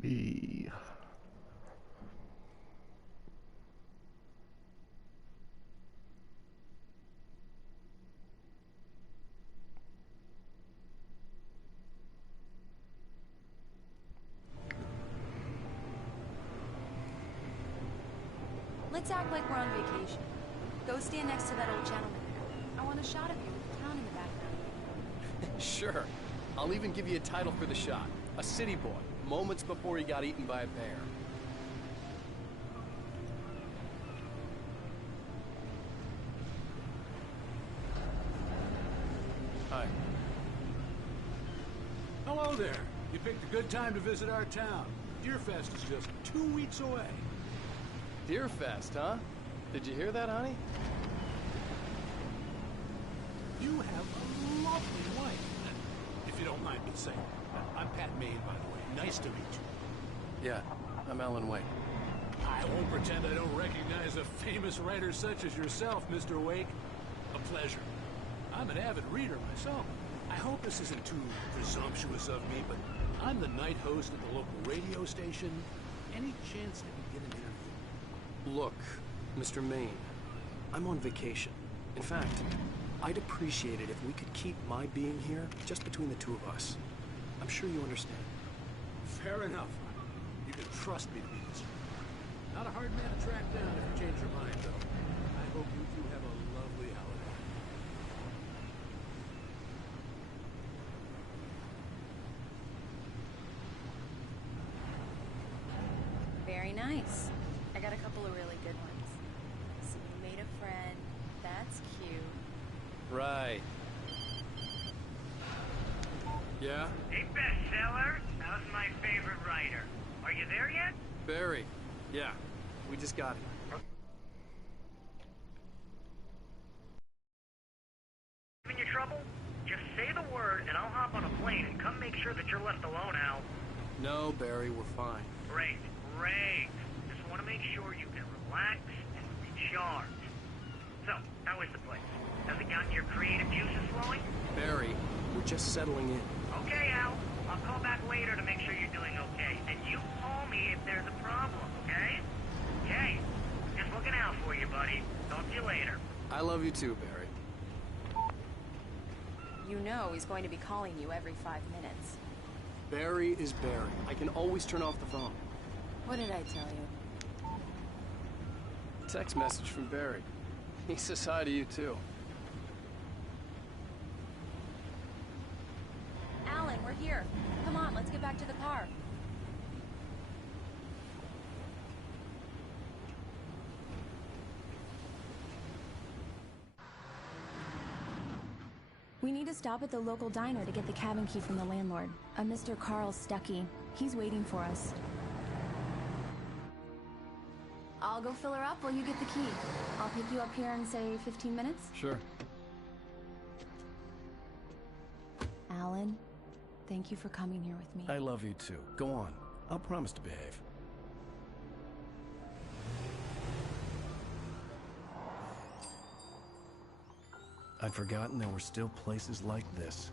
B. Let's act like we're on vacation. Go stand next to that old gentleman. I want a shot of you with the town in the background. Sure. I'll even give you a title for the shot. A city boy, moments before he got eaten by a bear. Hi. Hello there. You picked a good time to visit our town. Deerfest is just 2 weeks away. Deerfest, huh? Did you hear that, honey? You have a lovely wife, if you don't mind me saying. I'm Pat Maine, by the way. Nice to meet you. Yeah, I'm Alan Wake. I won't pretend I don't recognize a famous writer such as yourself, Mr. Wake. A pleasure. I'm an avid reader myself. I hope this isn't too presumptuous of me, but I'm the night host at the local radio station. Any chance that we get an interview? Look, Mr. Maine, I'm on vacation. In fact, I'd appreciate it if we could keep my being here just between the two of us. I'm sure you understand. Fair enough. You can trust me to be this. Not a hard man to track down if you change your mind, though. I hope you two have a lovely holiday. Very nice. I got a couple of really good ones. So you made a friend. That's cute. Right. Yeah? Hey, bestseller. How's my favorite writer? Are you there yet? Barry. Yeah, we just got it. Having you trouble? Just say the word and I'll hop on a plane and come make sure that you're left alone, Al. No, Barry, we're fine. Great, great. Just want to make sure you can relax and recharge. So, how is the place? Has it gotten your creative juices flowing? Barry, we're just settling in. Okay, Al. I'll call back later to make sure you're doing okay. And you call me if there's a problem, okay? Okay. Just looking out for you, buddy. Talk to you later. I love you too, Barry. You know he's going to be calling you every 5 minutes. Barry is Barry. I can always turn off the phone. What did I tell you? Text message from Barry. He says hi to you too. Alan, we're here. Come on, let's get back to the car. We need to stop at the local diner to get the cabin key from the landlord, a Mr. Carl Stuckey. He's waiting for us. I'll go fill her up while you get the key. I'll pick you up here in, say, 15 minutes? Sure. Alan, thank you for coming here with me. I love you too. Go on. I'll promise to behave. I'd forgotten there were still places like this.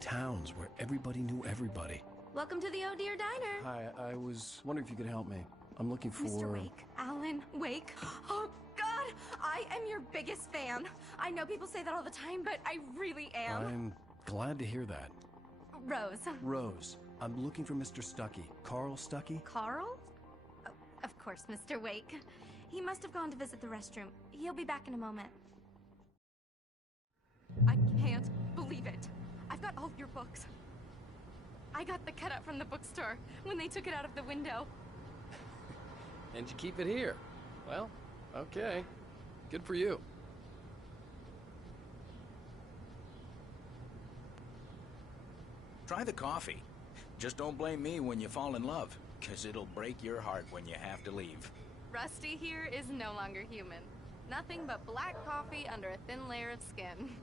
Towns where everybody knew everybody. Welcome to the Oh Dear Diner. Hi, I was wondering if you could help me. I'm looking for... Mr. Wake. Alan Wake. Oh, God! I am your biggest fan. I know people say that all the time, but I really am. I'm glad to hear that. Rose. Rose, I'm looking for Mr. Stuckey. Carl Stuckey? Carl? Oh, of course, Mr. Wake. He must have gone to visit the restroom. He'll be back in a moment. I can't believe it. I've got all your books. I got the cutout from the bookstore when they took it out of the window. And you keep it here. Well, okay. Good for you. Try the coffee. Just don't blame me when you fall in love, 'cause it'll break your heart when you have to leave. Rusty here is no longer human. Nothing but black coffee under a thin layer of skin.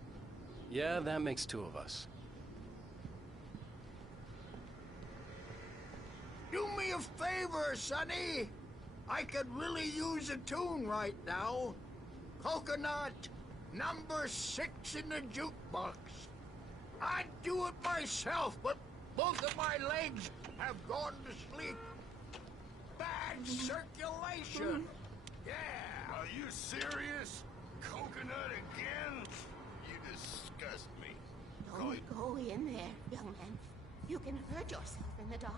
Yeah, that makes two of us. Do me a favor, Sonny. I could really use a tune right now. Coconut, number 6 in the jukebox. I'd do it myself, but both of my legs have gone to sleep. Bad circulation. Yeah. Are you serious? Coconut again? You disgust me. Don't go in there, young man. You can hurt yourself in the dark.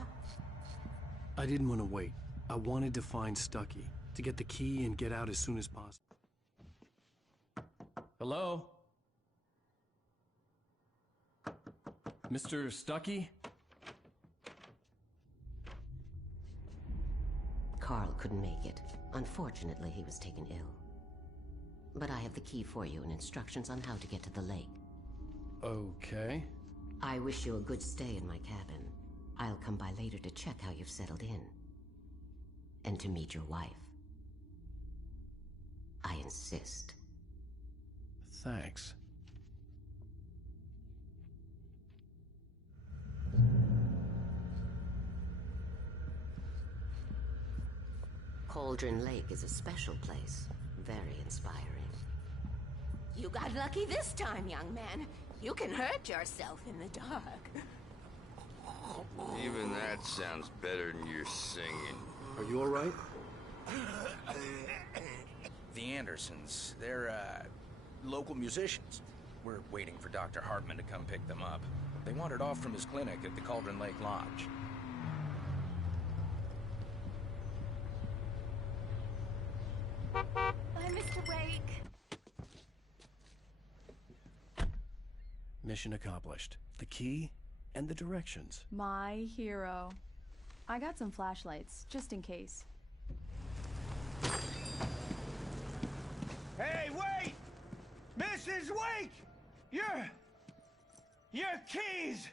I didn't want to wait. I wanted to find Stucky, to get the key and get out as soon as possible. Hello? Mr. Stucky? Carl couldn't make it. Unfortunately, he was taken ill. But I have the key for you and instructions on how to get to the lake. Okay. I wish you a good stay in my cabin. I'll come by later to check how you've settled in. And to meet your wife. I insist. Thanks. Cauldron Lake is a special place. Very inspiring. You got lucky this time, young man. You can hurt yourself in the dark. Even that sounds better than your singing. Are you all right? The Andersons, they're, local musicians. We're waiting for Dr. Hartman to come pick them up. They wandered off from his clinic at the Cauldron Lake Lodge. Bye, Mr. Wake. Mission accomplished. The key and the directions. My hero. I got some flashlights, just in case. Hey, wait! Mrs. Wake! Your keys!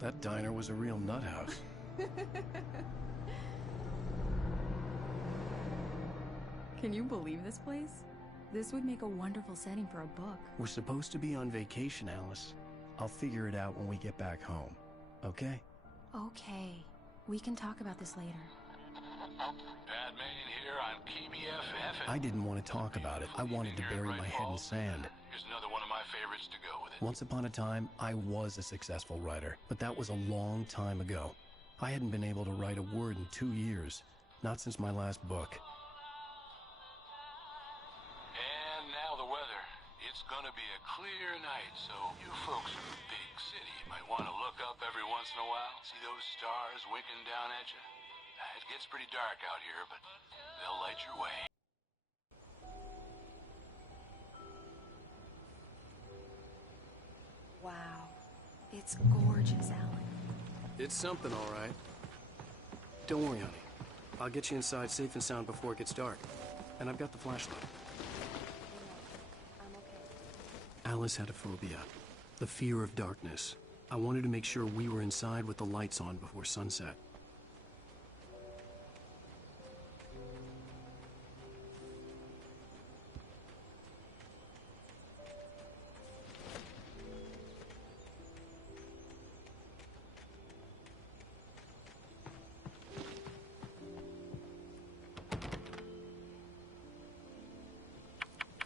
That diner was a real nut house. Can you believe this place? This would make a wonderful setting for a book. We're supposed to be on vacation, Alice. I'll figure it out when we get back home. Okay? Okay. We can talk about this later. Batman here on CubeCraft. I didn't want to talk about it. I wanted to bury my head in sand. Here's another one of my favorites to go with it. Once upon a time, I was a successful writer, but that was a long time ago. I hadn't been able to write a word in 2 years. Not since my last book. And now the weather. It's gonna be a clear night, so you folks in the big city might want to look up every once in a while. See those stars winking down at you? It gets pretty dark out here, but they'll light your way. Wow. It's gorgeous, Alan. It's something, all right. Don't worry, honey. I'll get you inside safe and sound before it gets dark. And I've got the flashlight. I'm okay. Alice had a phobia. The fear of darkness. I wanted to make sure we were inside with the lights on before sunset.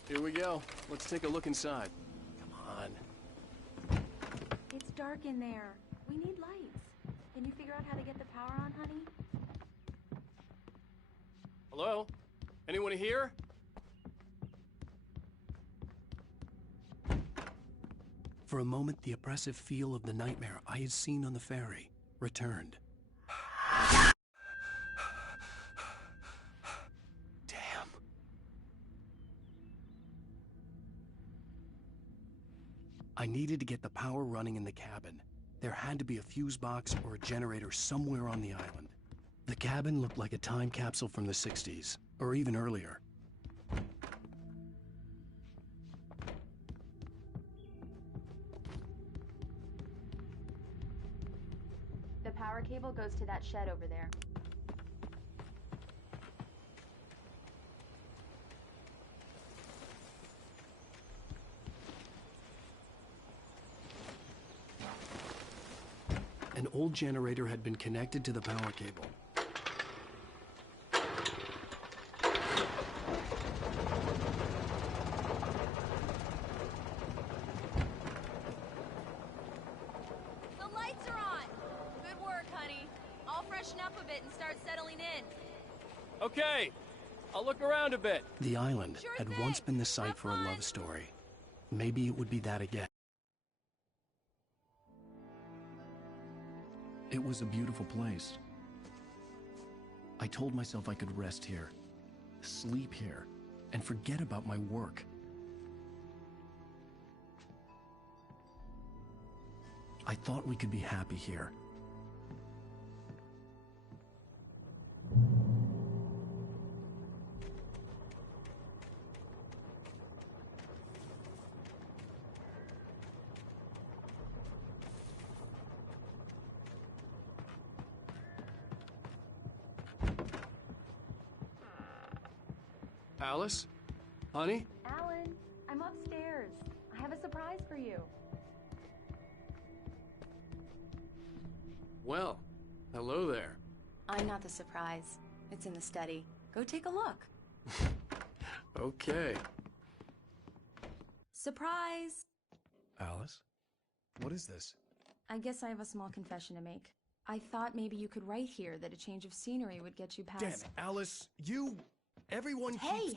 Here we go. Let's take a look inside. Come on. It's dark in there. We need lights. Can you figure out how to get the power on, honey? Hello? Anyone here? For a moment, the oppressive feel of the nightmare I had seen on the ferry returned. I needed to get the power running in the cabin. There had to be a fuse box or a generator somewhere on the island. The cabin looked like a time capsule from the 60s, or even earlier. The power cable goes to that shed over there. An old generator had been connected to the power cable. lights are on. Good work, honey. I'll freshen up a bit and start settling in. Okay, I'll look around a bit. The island Sure had thing. once been the site Have for a fun. love story. Maybe it would be that again. It was a beautiful place. I told myself I could rest here, sleep here, and forget about my work. I thought we could be happy here. Alice? Honey? Alan, I'm upstairs. I have a surprise for you. Well, hello there. I'm not the surprise. It's in the study. Go take a look. Okay. Surprise! Alice? What is this? I guess I have a small confession to make. I thought maybe you could write here that a change of scenery would get you past... Damn it, Alice, everyone Hey,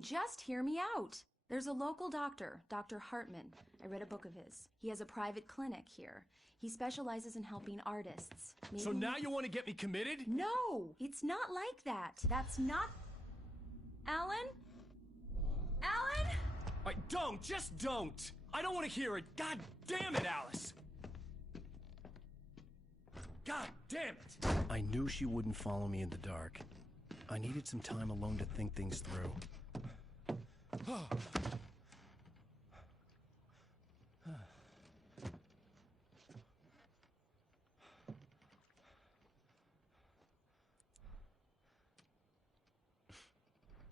just hear me out. There's a local doctor, Dr. Hartman. I read a book of his. He has a private clinic here. He specializes in helping artists. So now you want to get me committed? No, it's not like that. That's not... Alan? Alan? Just don't! I don't want to hear it! God damn it, Alice! God damn it! I knew she wouldn't follow me in the dark. I needed some time alone to think things through.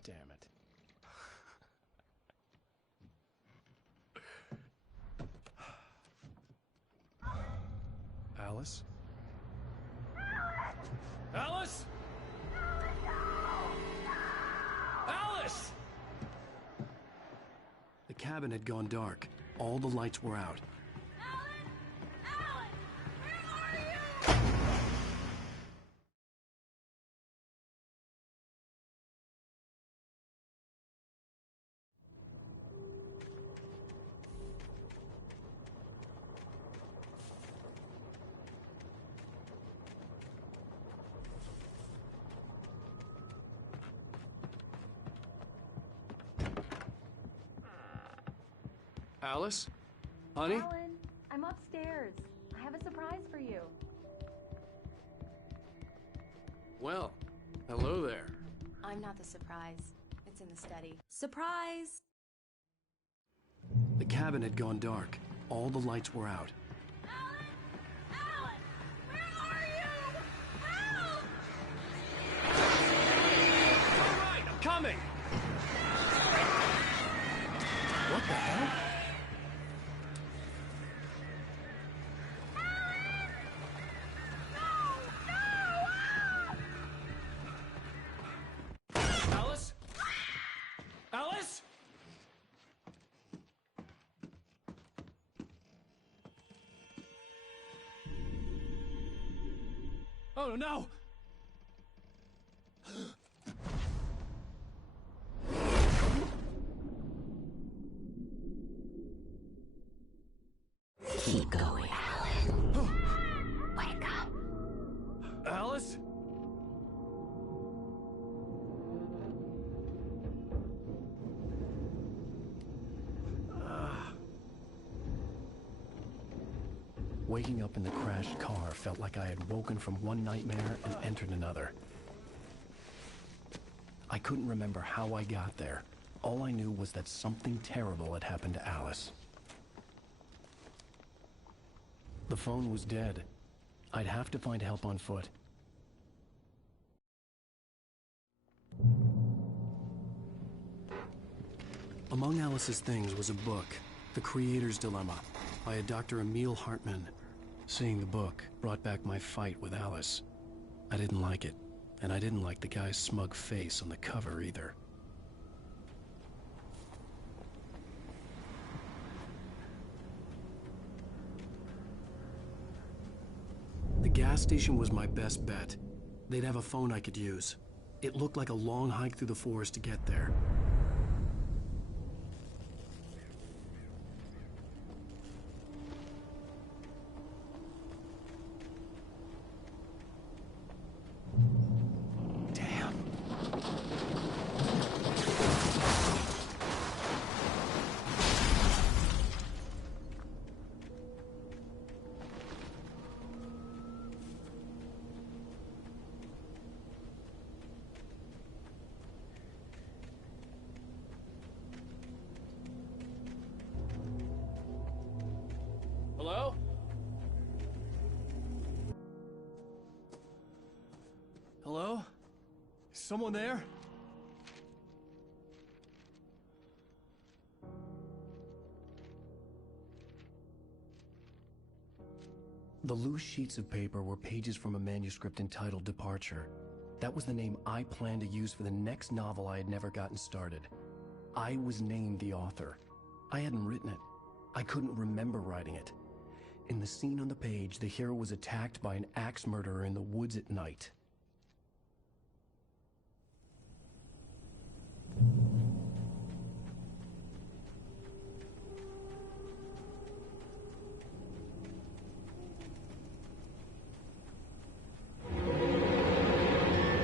Damn it. Alice? Alice? Alice! The cabin had gone dark. All the lights were out. Alice? Honey? Alan, I'm upstairs. I have a surprise for you. Well, hello there. I'm not the surprise. It's in the study. Surprise! The cabin had gone dark. All the lights were out. Alan, where are you? Help! All right, I'm coming! What the hell? Alice? Alice? Oh no! Keep going, Alan. Wake up. Alice? Waking up in the crashed car felt like I had woken from one nightmare and entered another. I couldn't remember how I got there. All I knew was that something terrible had happened to Alice. The phone was dead. I'd have to find help on foot. Among Alice's things was a book, The Creator's Dilemma, by a Dr. Emil Hartman. Seeing the book brought back my fight with Alice. I didn't like it, and I didn't like the guy's smug face on the cover either. gas station was my best bet. They'd have a phone I could use. It looked like a long hike through the forest to get there. Hello? Hello? Is someone there? The loose sheets of paper were pages from a manuscript entitled Departure. That was the name I planned to use for the next novel I had never gotten started. I was named the author. I hadn't written it. I couldn't remember writing it. In the scene on the page, the hero was attacked by an axe murderer in the woods at night.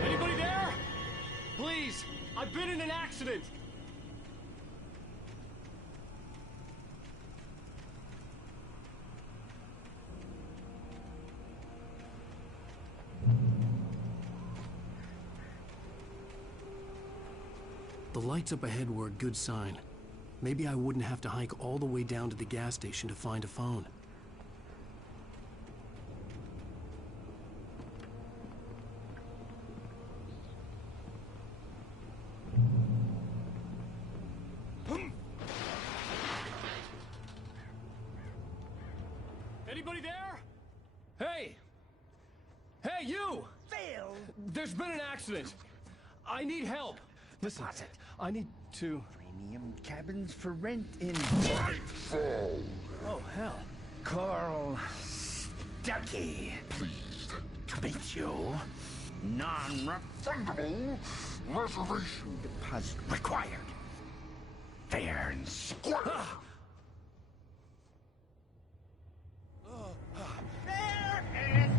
Anybody there? Please, I've been in an accident. The lights up ahead were a good sign. Maybe I wouldn't have to hike all the way down to the gas station to find a phone. Anybody there? Hey! Hey, you! Phil! There's been an accident. I need help. Listen, I need to... Premium cabins for rent in... Oh, hell. Carl Stuckey. Please. To meet you. Non-refundable reservation deposit required. Fair and square. Fair and...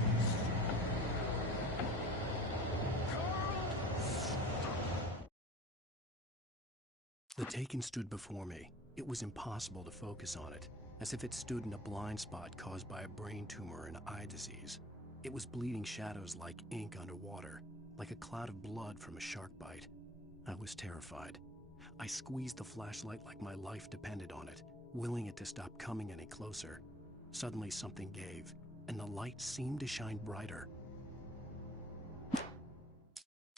The Taken stood before me. It was impossible to focus on it, as if it stood in a blind spot caused by a brain tumor and eye disease. It was bleeding shadows like ink underwater, like a cloud of blood from a shark bite. I was terrified. I squeezed the flashlight like my life depended on it, willing it to stop coming any closer. Suddenly something gave, and the light seemed to shine brighter.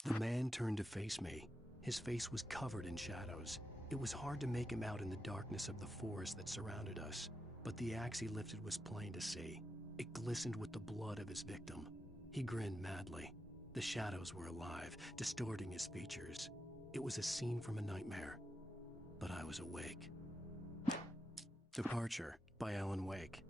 The man turned to face me. His face was covered in shadows. It was hard to make him out in the darkness of the forest that surrounded us, but the axe he lifted was plain to see. It glistened with the blood of his victim. He grinned madly. The shadows were alive, distorting his features. It was a scene from a nightmare, but I was awake. Departure by Alan Wake.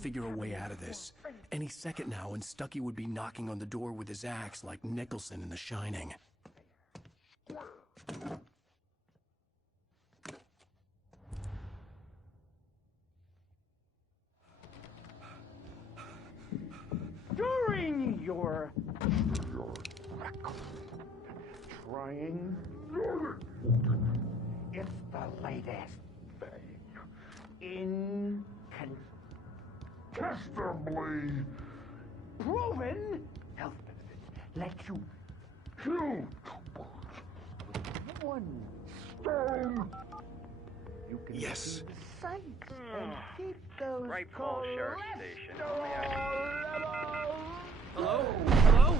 Figure a way out of this. Any second now, and Stuckey would be knocking on the door with his axe like Nicholson in The Shining. During your trying, it's the latest thing. Incontestably proven health benefits let you kill two birds with one stone. You can Yes. see the sights and keep those Right Falls Sheriff Station. Hello? Hello?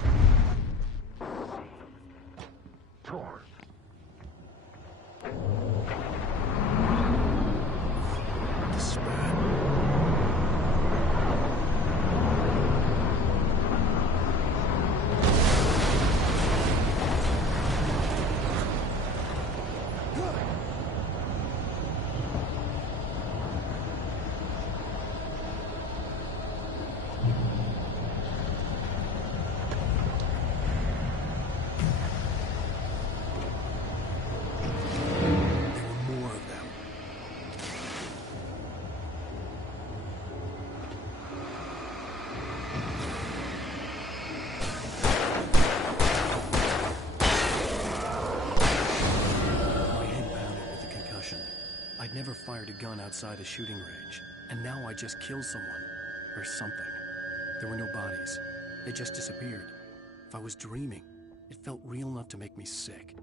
I'd never fired a gun outside a shooting range, and now I just killed someone. Or something. There were no bodies. They just disappeared. If I was dreaming, it felt real enough to make me sick.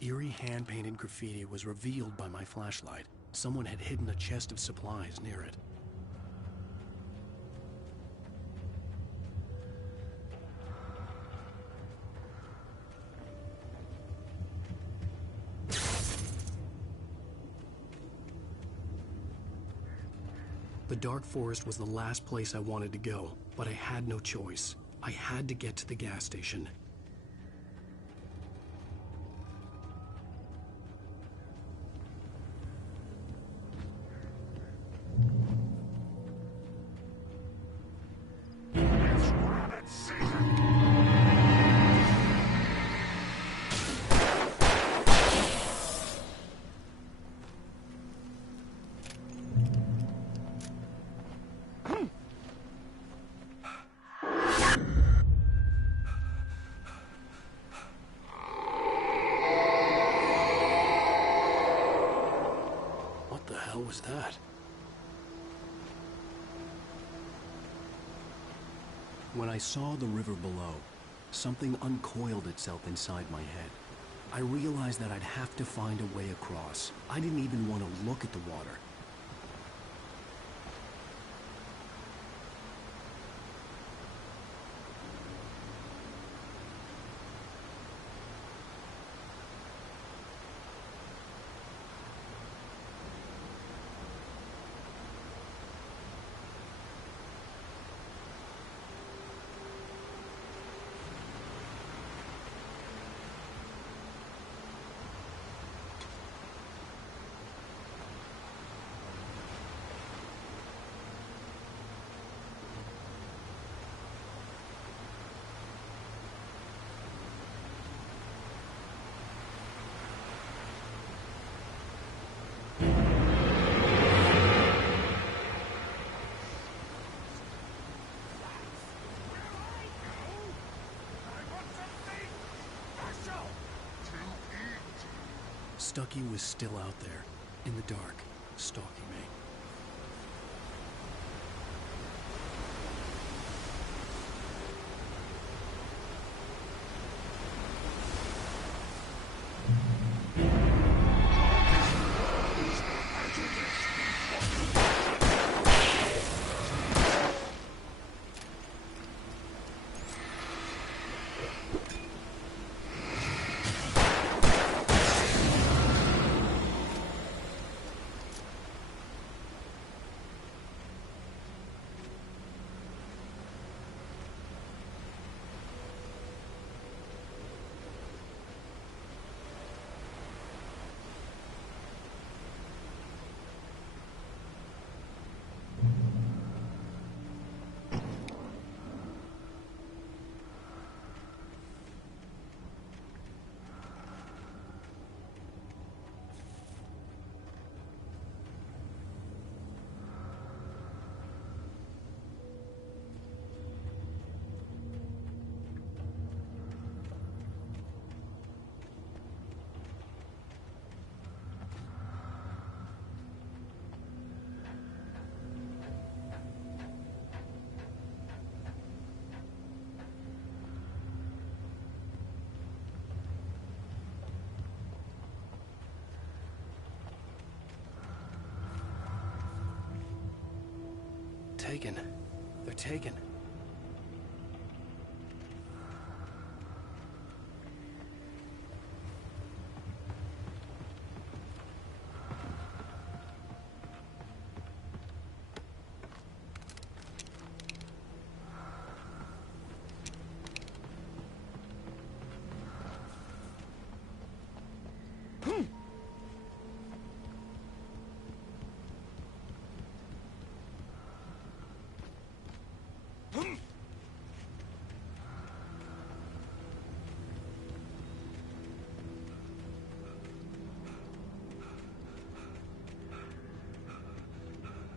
Eerie hand-painted graffiti was revealed by my flashlight. Someone had hidden a chest of supplies near it. The dark forest was the last place I wanted to go, but I had no choice. I had to get to the gas station. What was that? When I saw the river below, something uncoiled itself inside my head. I realized that I'd have to find a way across. I didn't even want to look at the water. Stucky was still out there, in the dark, stalking me. Taken. They're taken.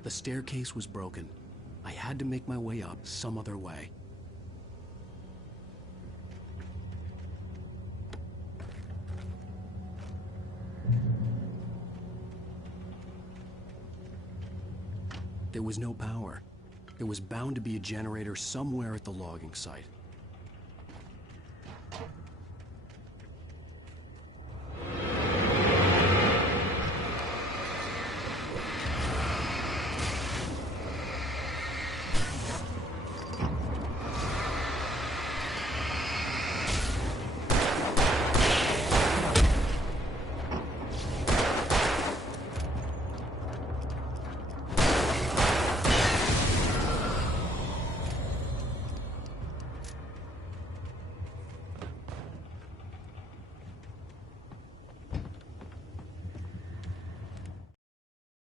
The staircase was broken. I had to make my way up some other way. There was no power. There was bound to be a generator somewhere at the logging site.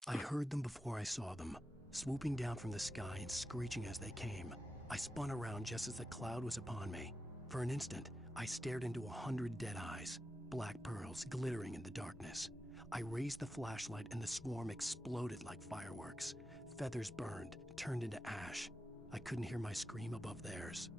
I heard them before I saw them, swooping down from the sky and screeching as they came. I spun around just as the cloud was upon me. For an instant, I stared into 100 dead eyes, black pearls glittering in the darkness. I raised the flashlight and the swarm exploded like fireworks. Feathers burned, turned into ash. I couldn't hear my scream above theirs.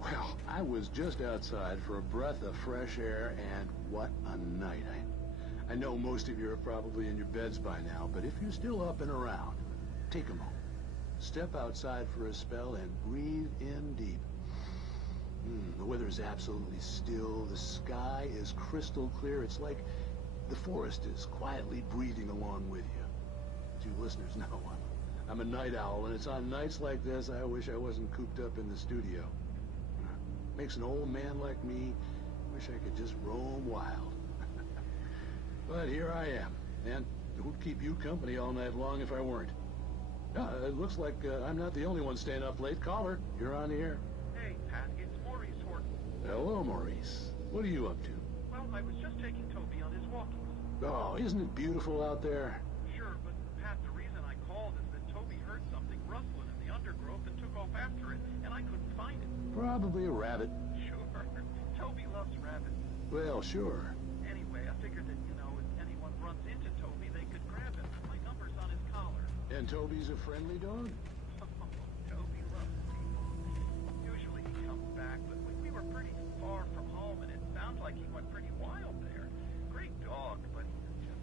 Well, I was just outside for a breath of fresh air, and what a night. I know most of you are probably in your beds by now, but if you're still up and around, take a moment. Step outside for a spell and breathe in deep. The weather is absolutely still. The sky is crystal clear. It's like the forest is quietly breathing along with you. As you listeners know, I'm a night owl, and it's on nights like this I wish I wasn't cooped up in the studio. Makes an old man like me wish I could just roam wild. But here I am, and who'd keep you company all night long if I weren't? It looks like I'm not the only one staying up late. Caller, you're on the air. Hey, Pat, it's Maurice Horton. Hello, Maurice. What are you up to? Well, I was just taking Toby on his walkies. Oh, isn't it beautiful out there? Sure, but Pat, the reason I called is that Toby heard something rustling in the undergrowth and took off after it, and I couldn't find it. Probably a rabbit. Sure. Toby loves rabbits. Well, sure. Anyway, I figured that, if anyone runs into Toby, they could grab him. My number's on his collar. And Toby's a friendly dog? Toby loves people. Usually he comes back, but we were pretty far from home, and it sounds like he went pretty wild there. Great dog, but just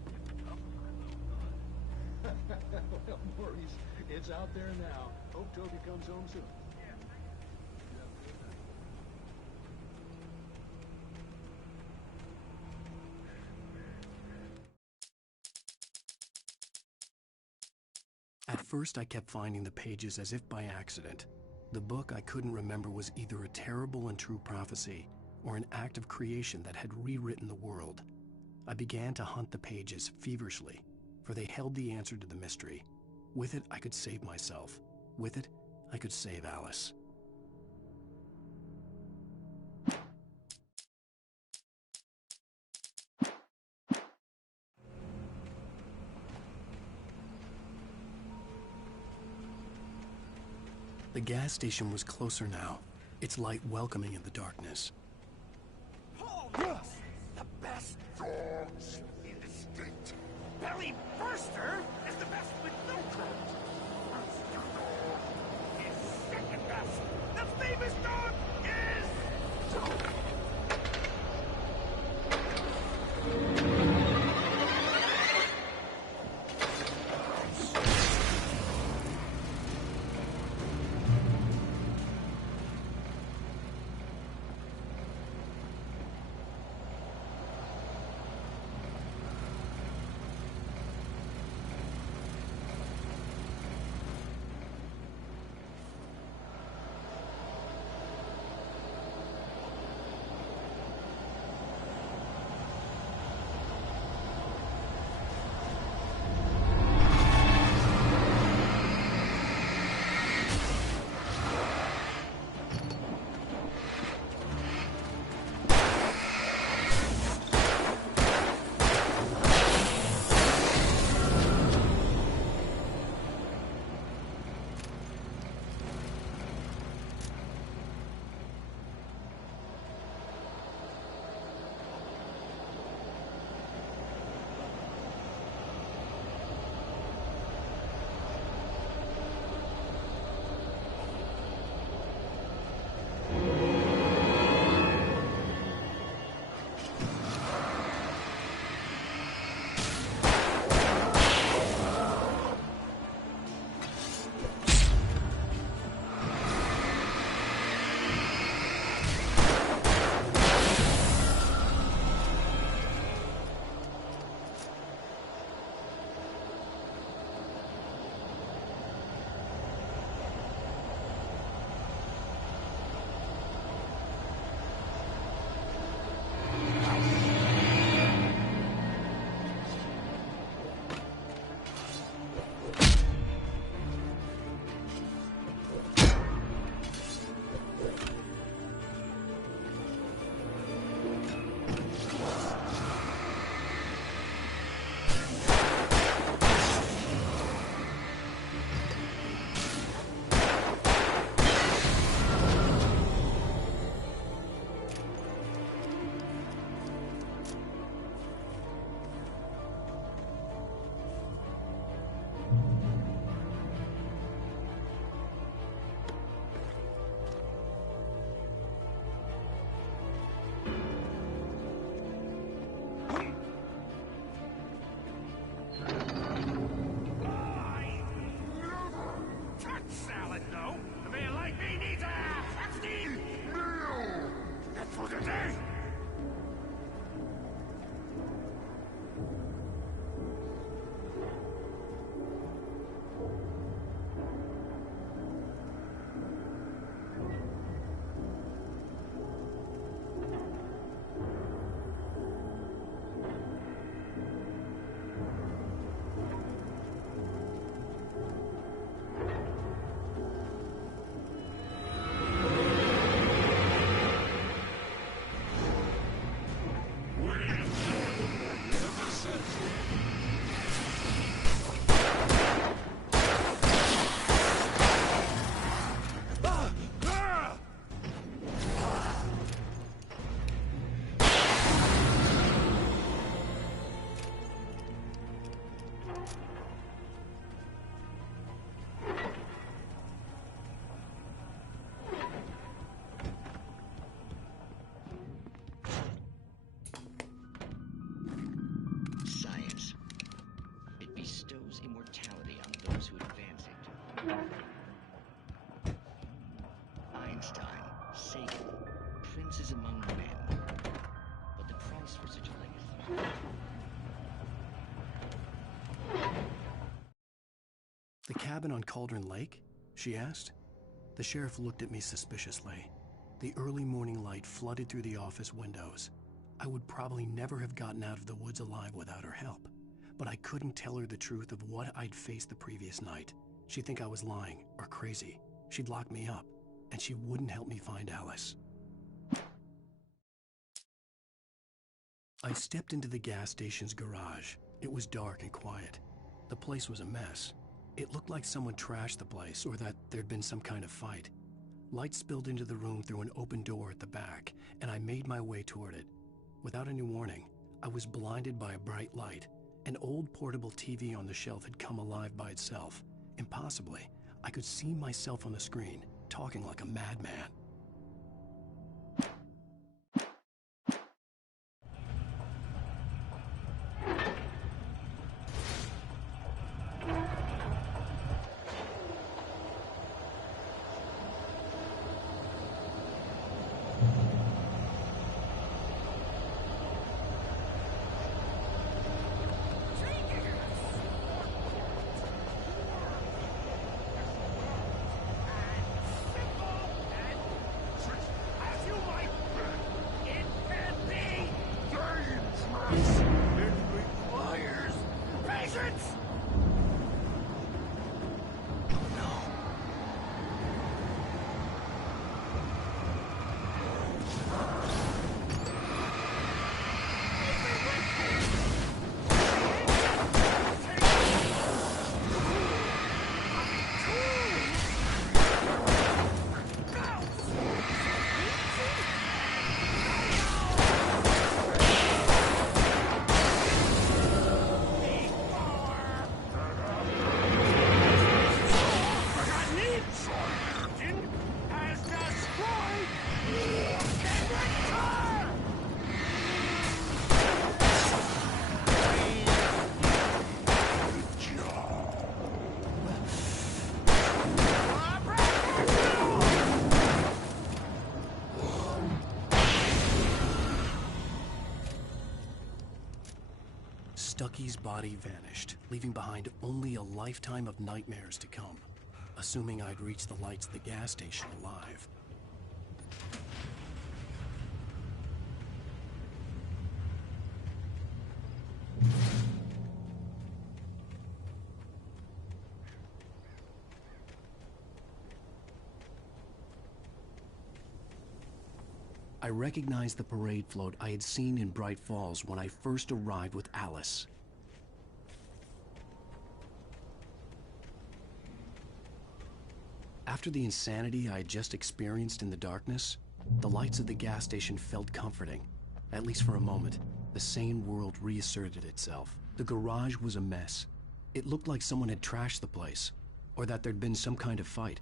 tough for a little good. Well, Maurice, it's out there now. Hope Toby comes home soon. Yeah, thank you. At first, I kept finding the pages as if by accident. The book I couldn't remember was either a terrible and true prophecy or an act of creation that had rewritten the world. I began to hunt the pages feverishly, for they held the answer to the mystery. With it, I could save myself. With it, I could save Alice. The gas station was closer now, its light welcoming in the darkness. Oh, yes! The best dogs in the state. Belly Burster is the best with no coat. Rooster Dog is second best. The famous dog is... forsaken, princes among men. But the price for such a legacy... The cabin on Cauldron Lake? She asked. The sheriff looked at me suspiciously. The early morning light flooded through the office windows. I would probably never have gotten out of the woods alive without her help, but I couldn't tell her the truth of what I'd faced the previous night. She'd think I was lying or crazy. She'd lock me up, and she wouldn't help me find Alice. I stepped into the gas station's garage. It was dark and quiet. The place was a mess. It looked like someone trashed the place or that there'd been some kind of fight. Light spilled into the room through an open door at the back, and I made my way toward it. Without any warning, I was blinded by a bright light. An old portable TV on the shelf had come alive by itself. Impossibly, I could see myself on the screen, talking like a madman. Stucky's body vanished, leaving behind only a lifetime of nightmares to come, assuming I'd reached the lights of the gas station alive. I recognized the parade float I had seen in Bright Falls when I first arrived with Alice. After the insanity I had just experienced in the darkness, the lights of the gas station felt comforting. At least for a moment, the sane world reasserted itself. The garage was a mess. It looked like someone had trashed the place, or that there'd been some kind of fight.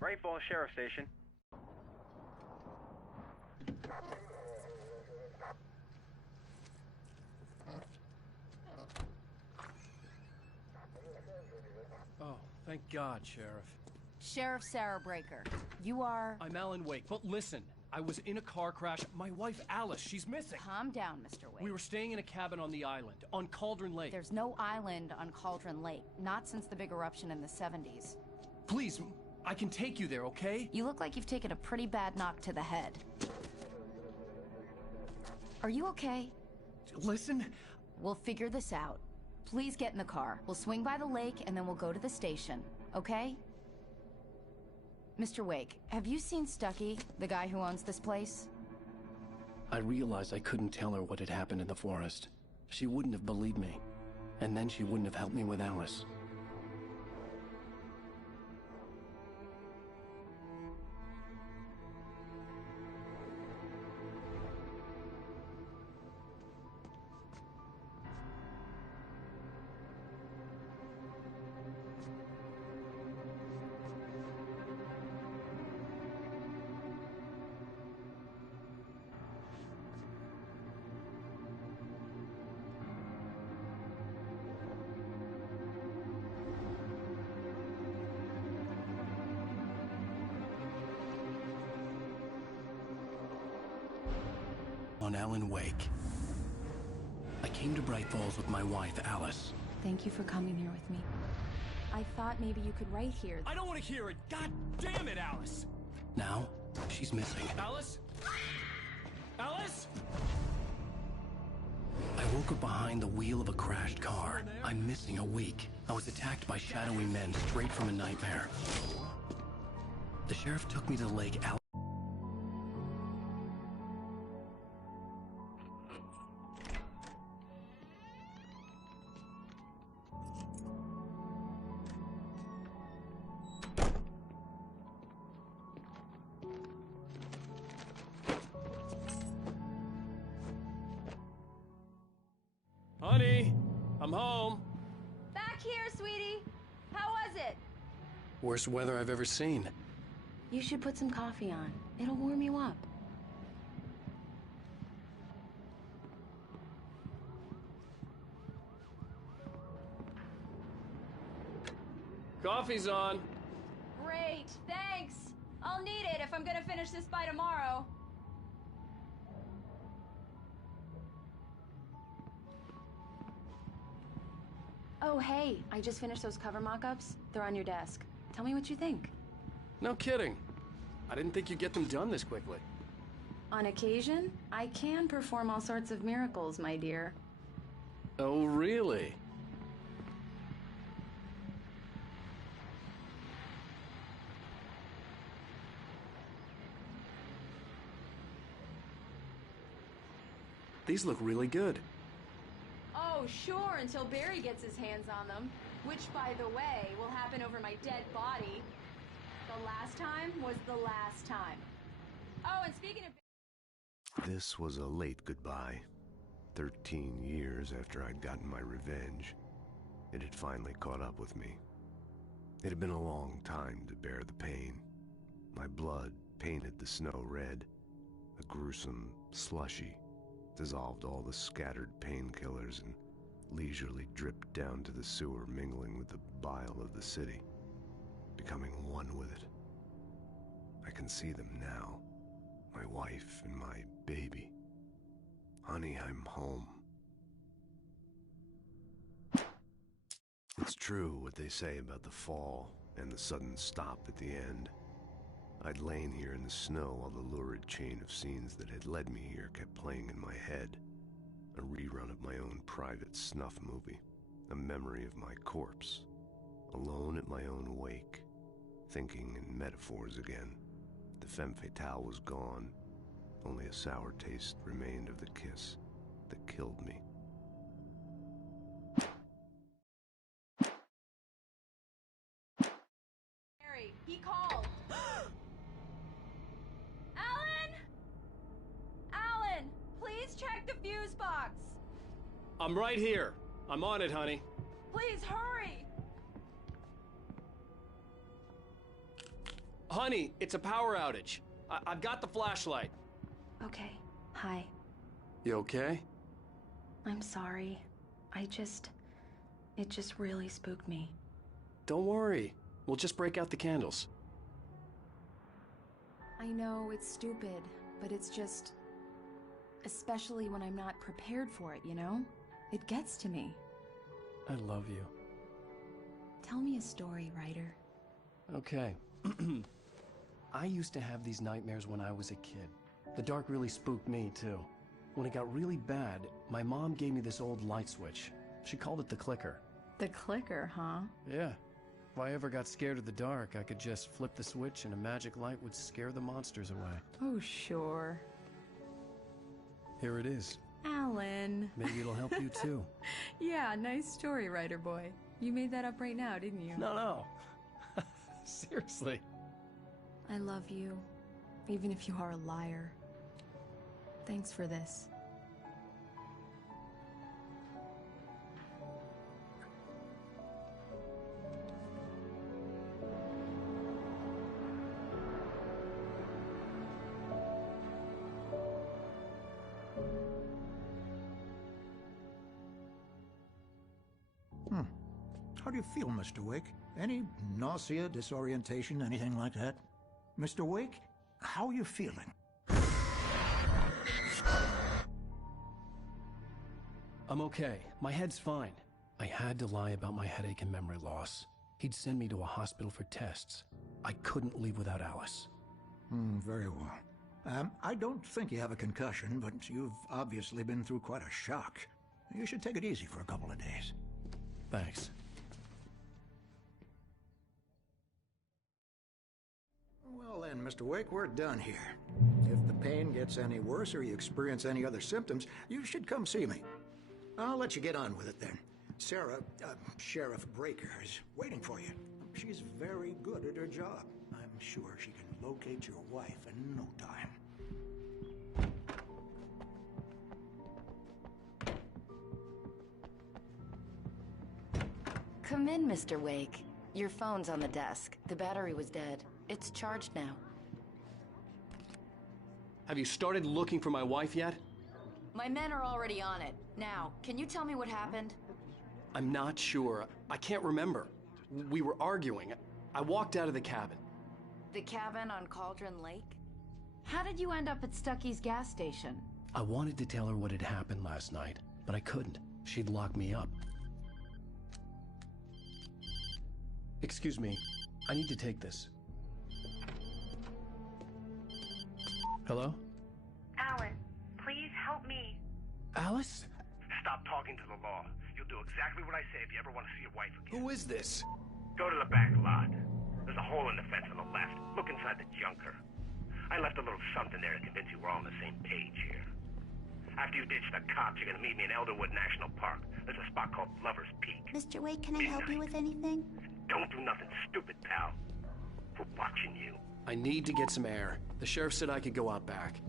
Bright Falls Sheriff Station. Oh, thank God, Sheriff. Sheriff Sarah Breaker. You are... I'm Alan Wake, but listen. I was in a car crash. My wife, Alice, she's missing. Calm down, Mr. Wake. We were staying in a cabin on the island, on Cauldron Lake. There's no island on Cauldron Lake. Not since the big eruption in the 70s. Please, I can take you there, okay? You look like you've taken a pretty bad knock to the head. Are you okay? Listen. We'll figure this out. Please get in the car. We'll swing by the lake and then we'll go to the station, okay? Mr. Wake, have you seen Stucky, the guy who owns this place? I realized I couldn't tell her what had happened in the forest. She wouldn't have believed me. And then she wouldn't have helped me with Alice. On Alan Wake. I came to Bright Falls with my wife, Alice. Thank you for coming here with me. I thought maybe you could write here. I don't want to hear it! God damn it, Alice! Now, she's missing. Alice? Alice? I woke up behind the wheel of a crashed car. I'm missing a week. I was attacked by shadowy men straight from a nightmare. The sheriff took me to the lake. Honey, I'm home. Back here, sweetie. How was it? Worst weather I've ever seen. You should put some coffee on. It'll warm you up. Coffee's on. Great, thanks. I'll need it if I'm gonna finish this by tomorrow. Oh, hey, I just finished those cover mock-ups. They're on your desk. Tell me what you think. No kidding. I didn't think you'd get them done this quickly. On occasion, I can perform all sorts of miracles, my dear. Oh, really? These look really good. Oh, sure, until Barry gets his hands on them. Which, by the way, will happen over my dead body. The last time was the last time. Oh, and speaking of... This was a late goodbye. 13 years after I'd gotten my revenge, it had finally caught up with me. It had been a long time to bear the pain. My blood painted the snow red. A gruesome slushy dissolved all the scattered painkillers and leisurely dripped down to the sewer, mingling with the bile of the city, becoming one with it. I can see them now, my wife and my baby. Honey, I'm home. It's true what they say about the fall and the sudden stop at the end. I'd lain here in the snow while the lurid chain of scenes that had led me here kept playing in my head. A rerun of my own private snuff movie. A memory of my corpse. Alone at my own wake. Thinking in metaphors again. The femme fatale was gone. Only a sour taste remained of the kiss that killed me. Barry, he called. Alan, please check the fuse box. I'm right here. I'm on it, honey. Please hurry. Honey, it's a power outage. I've got the flashlight. Okay, hi. You okay? I'm sorry. It just really spooked me. Don't worry. We'll just break out the candles. I know it's stupid, but it's just... Especially when I'm not prepared for it, you know? It gets to me. I love you. Tell me a story, writer. Okay. I used to have these nightmares when I was a kid. The dark really spooked me, too. When it got really bad, my mom gave me this old light switch. She called it the clicker. The clicker, huh? Yeah. If I ever got scared of the dark, I could just flip the switch and a magic light would scare the monsters away. Oh, sure. Here it is. Alan. Maybe it'll help you too. Yeah, nice story, writer boy. You made that up right now, didn't you? No. Seriously. I love you, even if you are a liar. Thanks for this. How do you feel, Mr. Wake? Any nausea, disorientation, anything like that? Mr. Wake, how are you feeling? I'm okay. My head's fine. I had to lie about my headache and memory loss. He'd send me to a hospital for tests. I couldn't leave without Alice. Very well. I don't think you have a concussion, but you've obviously been through quite a shock. You should take it easy for a couple of days. Thanks. Well then, Mr. Wake, we're done here. If the pain gets any worse or you experience any other symptoms, you should come see me. I'll let you get on with it then. Sarah, Sheriff Breaker, is waiting for you. She's very good at her job. I'm sure she can locate your wife in no time. Come in, Mr. Wake. Your phone's on the desk. The battery was dead. It's charged now. Have you started looking for my wife yet? My men are already on it. Now, can you tell me what happened? I'm not sure. I can't remember. We were arguing. I walked out of the cabin. The cabin on Cauldron Lake? How did you end up at Stucky's gas station? I wanted to tell her what had happened last night, but I couldn't. She'd lock me up. Excuse me. I need to take this. Hello? Alan, please help me. Alice? Stop talking to the law. You'll do exactly what I say if you ever want to see your wife again. Who is this? Go to the back lot. There's a hole in the fence on the left. Look inside the junker. I left a little something there to convince you we're all on the same page here. After you ditch the cops, you're gonna meet me in Elderwood National Park. There's a spot called Lover's Peak. Mr. Wake, can I help you with anything? Don't do nothing stupid, pal. We're watching you. I need to get some air. The sheriff said I could go out back.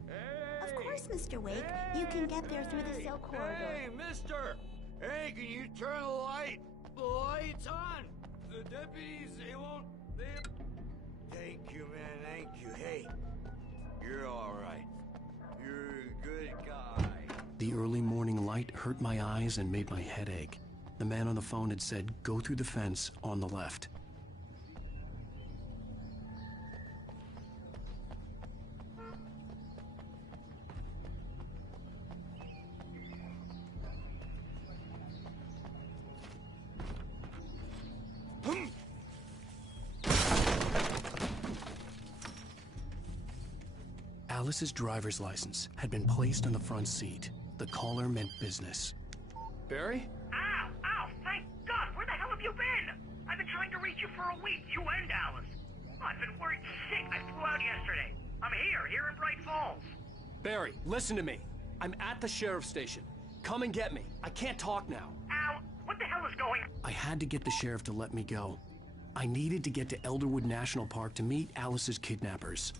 Of course, Mr. Wake. You can get there through the cell corridor. Hey, mister! Hey, can you turn the light? The light's on! The deputies, they won't... Thank you, man, thank you. Hey, you're all right. You're a good guy. The early morning light hurt my eyes and made my head ache. The man on the phone had said, go through the fence on the left. Alice's driver's license had been placed on the front seat. The caller meant business. Barry? Ow! Ow! Thank God! Where the hell have you been? I've been trying to reach you for a week, you and Alice. Oh, I've been worried sick. I flew out yesterday. I'm here in Bright Falls. Barry, listen to me. I'm at the sheriff's station. Come and get me. I can't talk now. Ow! What the hell is going on? I had to get the sheriff to let me go. I needed to get to Elderwood National Park to meet Alice's kidnappers.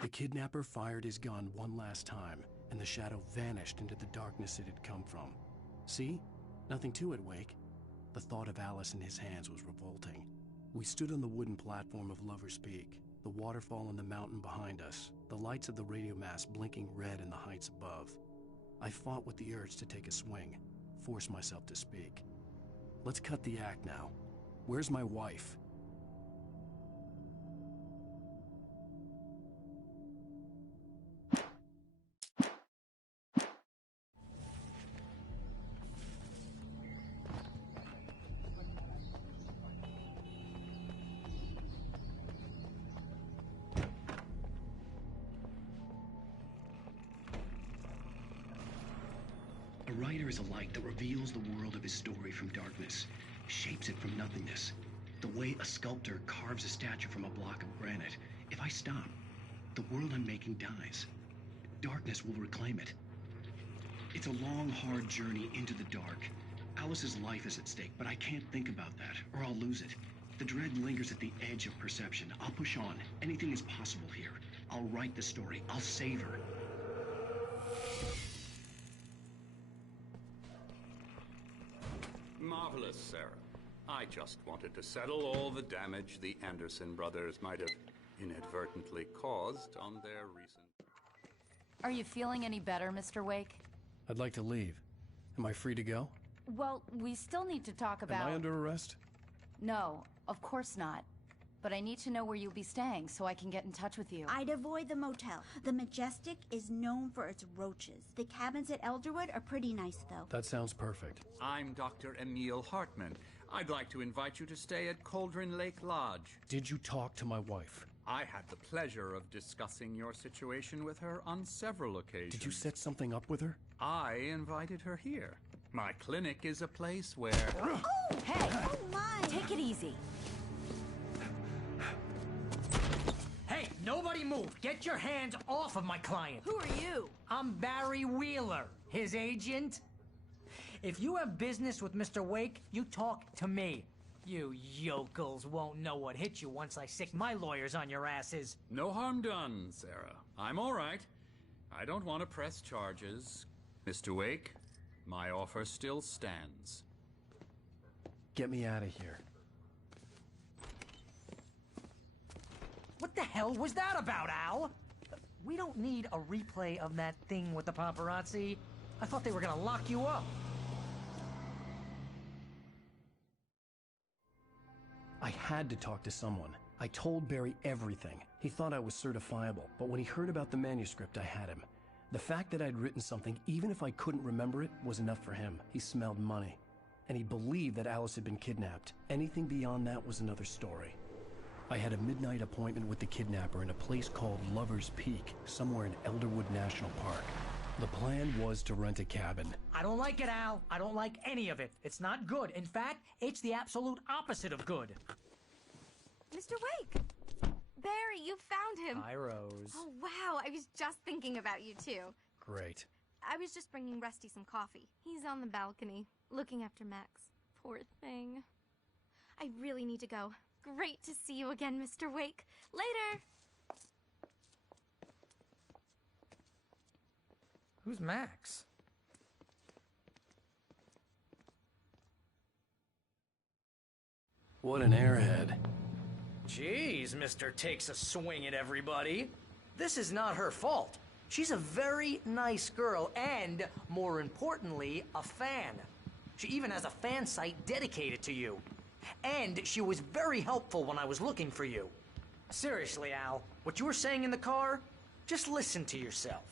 The kidnapper fired his gun one last time, and the shadow vanished into the darkness it had come from. See? Nothing to it, Wake. The thought of Alice in his hands was revolting. We stood on the wooden platform of Lover's Peak, the waterfall on the mountain behind us, the lights of the radio mast blinking red in the heights above. I fought with the urge to take a swing, force myself to speak. Let's cut the act now. Where's my wife? is a light that reveals the world of his story from darkness, shapes it from nothingness. The way a sculptor carves a statue from a block of granite. If I stop, the world I'm making dies. Darkness will reclaim it. It's a long, hard journey into the dark. Alice's life is at stake, but I can't think about that, or I'll lose it. The dread lingers at the edge of perception. I'll push on. Anything is possible here. I'll write the story. I'll save her. Marvelous, Sarah. I just wanted to settle all the damage the Anderson brothers might have inadvertently caused on their recent... Are you feeling any better, Mr. Wake? I'd like to leave. Am I free to go? Well, we still need to talk about... Am I under arrest? No, of course not. But I need to know where you'll be staying so I can get in touch with you. I'd avoid the motel. The Majestic is known for its roaches. The cabins at Elderwood are pretty nice, though. That sounds perfect. I'm Dr. Emil Hartman. I'd like to invite you to stay at Cauldron Lake Lodge. Did you talk to my wife? I had the pleasure of discussing your situation with her on several occasions. Did you set something up with her? I invited her here. My clinic is a place where... Oh, hey! Oh, my! Take it easy. Hey, nobody move! Get your hands off of my client! Who are you? I'm Barry Wheeler, his agent. If you have business with Mr. Wake, you talk to me. You yokels won't know what hit you once I sick my lawyers on your asses. No harm done, Sarah. I'm all right. I don't want to press charges. Mr. Wake, my offer still stands. Get me out of here. What the hell was that about, Al? We don't need a replay of that thing with the paparazzi. I thought they were gonna lock you up. I had to talk to someone. I told Barry everything. He thought I was certifiable, but when he heard about the manuscript, I had him. The fact that I'd written something, even if I couldn't remember it, was enough for him. He smelled money. And he believed that Alice had been kidnapped. Anything beyond that was another story. I had a midnight appointment with the kidnapper in a place called Lover's Peak, somewhere in Elderwood National Park. The plan was to rent a cabin. I don't like it, Al. I don't like any of it. It's not good. In fact, it's the absolute opposite of good. Mr. Wake! Barry, you found him. Hi, Rose. Oh, wow. I was just thinking about you, too. Great. I was just bringing Rusty some coffee. He's on the balcony, looking after Max. Poor thing. I really need to go. Great to see you again, Mr. Wake. Later! Who's Max? What an airhead. Jeez, Mr. Takes a swing at everybody. This is not her fault. She's a very nice girl and, more importantly, a fan. She even has a fan site dedicated to you. And she was very helpful when I was looking for you. Seriously, Al, what you were saying in the car, just listen to yourself.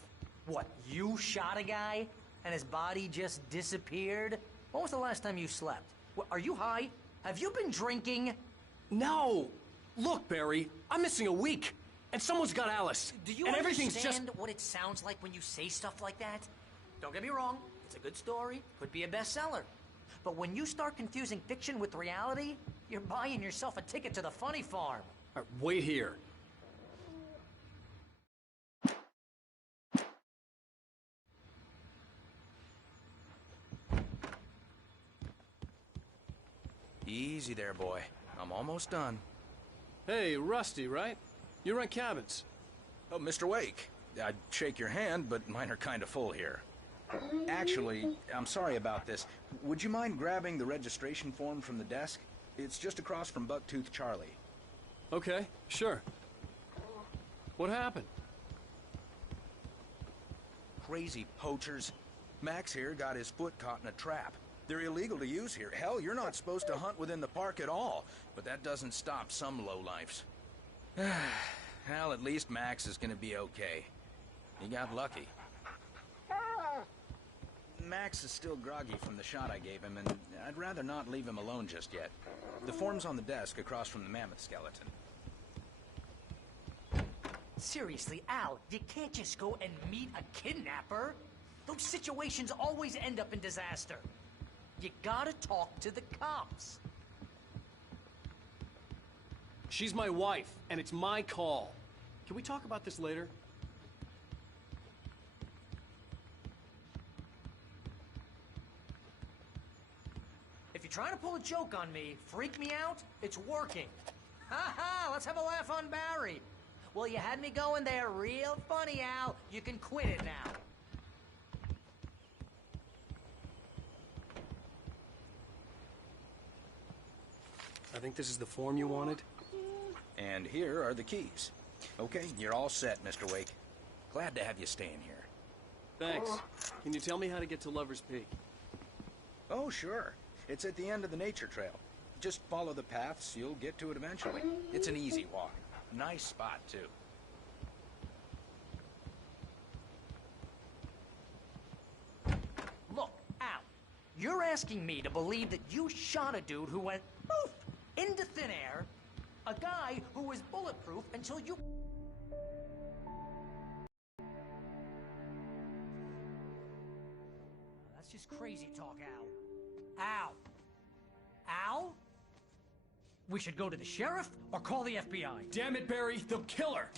What, you shot a guy and his body just disappeared? When was the last time you slept? What, are you high? Have you been drinking? No! Look, Barry, I'm missing a week. And someone's got Alice. Do you and everything's understand what it sounds like when you say stuff like that? Don't get me wrong, it's a good story, could be a bestseller. But when you start confusing fiction with reality, you're buying yourself a ticket to the funny farm. All right, wait here. Easy there, boy. I'm almost done. Hey, Rusty, right? You rent cabins. Oh, Mr. Wake. I'd shake your hand, but mine are kind of full here. Actually, I'm sorry about this. Would you mind grabbing the registration form from the desk? It's just across from Bucktooth Charlie. Okay, sure. What happened? Crazy poachers. Max here got his foot caught in a trap. They're illegal to use here. Hell, you're not supposed to hunt within the park at all. But that doesn't stop some lowlifes. Well, at least Max is gonna be okay. He got lucky. Max is still groggy from the shot I gave him, and I'd rather not leave him alone just yet. The form's on the desk across from the mammoth skeleton. Seriously, Al, you can't just go and meet a kidnapper. Those situations always end up in disaster. You gotta talk to the cops. She's my wife, and it's my call. Can we talk about this later? If you're trying to pull a joke on me, freak me out, it's working. Ha ha, let's have a laugh on Barry. Well, you had me going there real funny, Al. You can quit it now. I think this is the form you wanted. And here are the keys. Okay, you're all set, Mr. Wake. Glad to have you staying here. Thanks. Can you tell me how to get to Lover's Peak? Oh, sure. It's at the end of the nature trail. Just follow the paths, you'll get to it eventually. It's an easy walk. Nice spot, too. Look, Al, you're asking me to believe that you shot a dude who went poof into thin air, a guy who was bulletproof until you... That's just crazy talk, Al. Al. Al? We should go to the sheriff or call the FBI. Damn it, Barry, they'll kill her!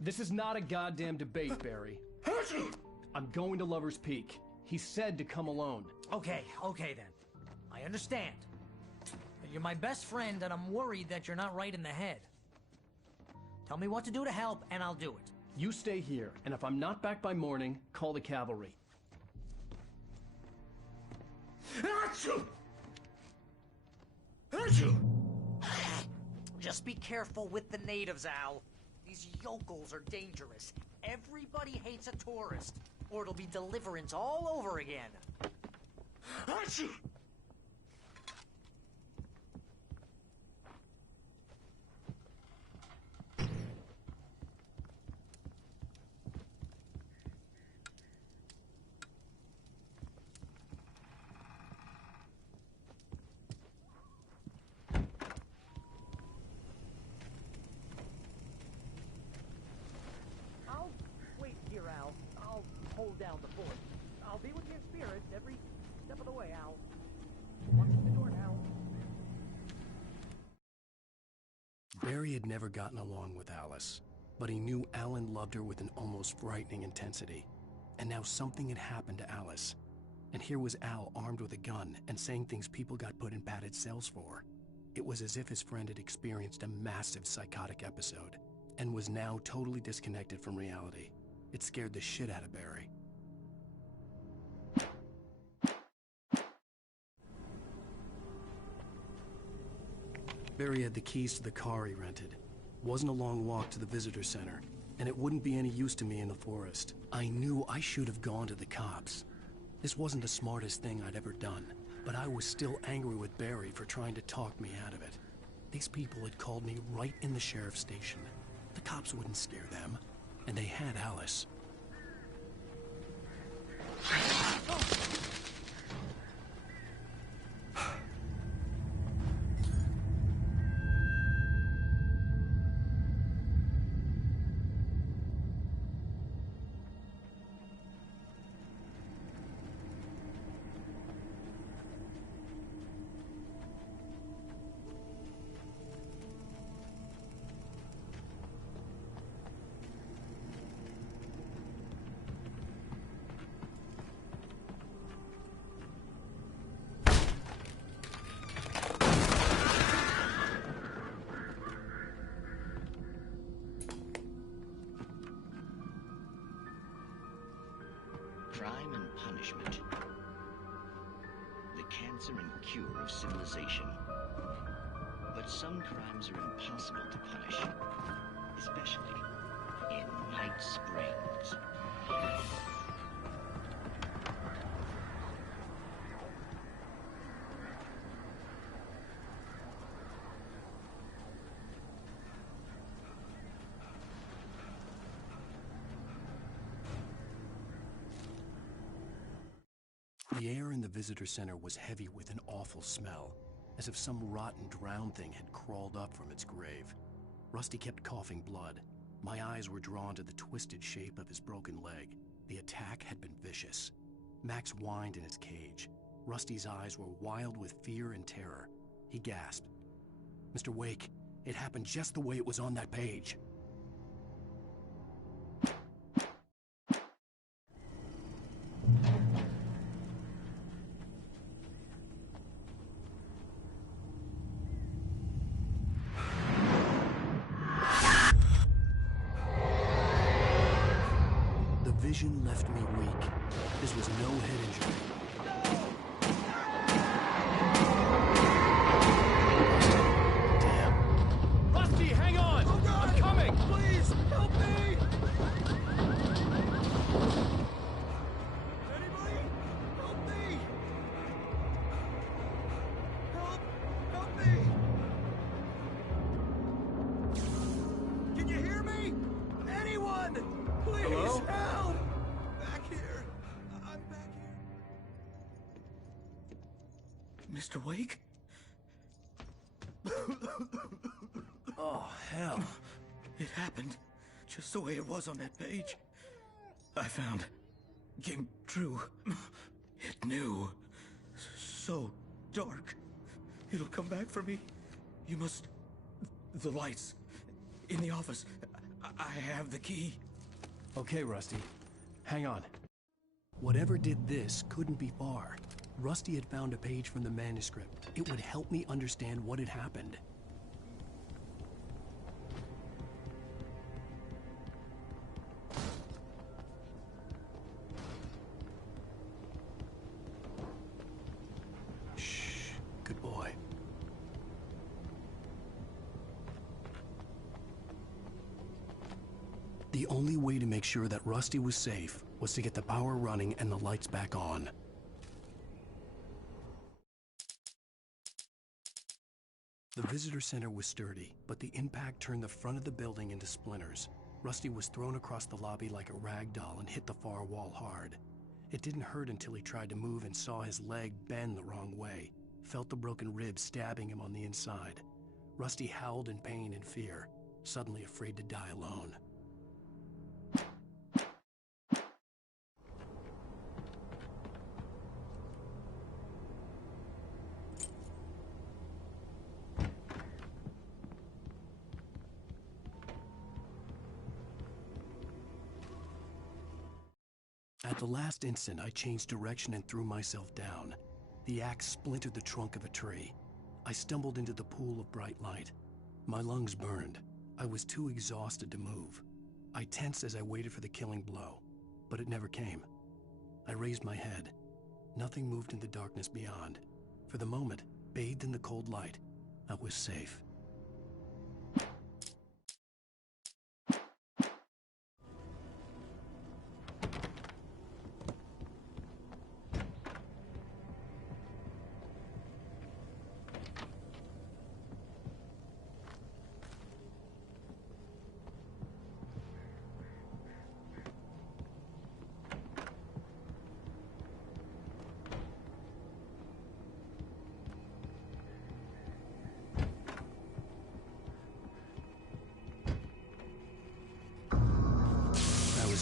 This is not a goddamn debate, Barry. I'm going to Lover's Peak. He said to come alone. Okay then. I understand. You're my best friend, and I'm worried that you're not right in the head. Tell me what to do to help, and I'll do it. You stay here, and if I'm not back by morning, call the cavalry. Just be careful with the natives, Al. These yokels are dangerous. Everybody hates a tourist, or it'll be Deliverance all over again. I'll wait here, Al. I'll hold down the fort. I'll be with your spirit every step of the way, Al. Watch the door now. Barry had never gotten along with Alice, but he knew Alan loved her with an almost frightening intensity. And now something had happened to Alice. And here was Al armed with a gun and saying things people got put in padded cells for. It was as if his friend had experienced a massive psychotic episode and was now totally disconnected from reality. It scared the shit out of Barry. Barry had the keys to the car he rented. Wasn't a long walk to the visitor center, and it wouldn't be any use to me in the forest. I knew I should have gone to the cops. This wasn't the smartest thing I'd ever done, but I was still angry with Barry for trying to talk me out of it. These people had called me right in the sheriff's station. The cops wouldn't scare them, and they had Alice. Crime and punishment. The cancer and cure of civilization. But some crimes are impossible to punish, especially in Night Springs. The air in the visitor center was heavy with an awful smell, as if some rotten drowned thing had crawled up from its grave. Rusty kept coughing blood. My eyes were drawn to the twisted shape of his broken leg. The attack had been vicious. Max whined in his cage. Rusty's eyes were wild with fear and terror. He gasped. Mr. Wake, it happened just the way it was on that page. The vision left me weak. This was no head injury. Rusty, hang on! Oh God! I'm coming! Please, help me! Anybody? Help me! Help me! Can you hear me? Anyone? Please, Hello? help! Back here. I'm back here. Mr. Wake? Oh, hell. It happened just the way it was on that page. I found. Came true. It knew. So dark. It'll come back for me. You must... The lights. In the office. I have the key. Okay, Rusty. Hang on. Whatever did this couldn't be far. Rusty had found a page from the manuscript. It would help me understand what had happened. Shh. Good boy. The only way to make sure that Rusty was safe was to get the power running and the lights back on. The visitor center was sturdy, but the impact turned the front of the building into splinters. Rusty was thrown across the lobby like a rag doll and hit the far wall hard. It didn't hurt until he tried to move and saw his leg bend the wrong way, felt the broken rib stabbing him on the inside. Rusty howled in pain and fear, suddenly afraid to die alone. At the last instant, I changed direction and threw myself down. The axe splintered the trunk of a tree. I stumbled into the pool of bright light. My lungs burned. I was too exhausted to move. I tensed as I waited for the killing blow, but it never came. I raised my head. Nothing moved in the darkness beyond. For the moment, bathed in the cold light, I was safe.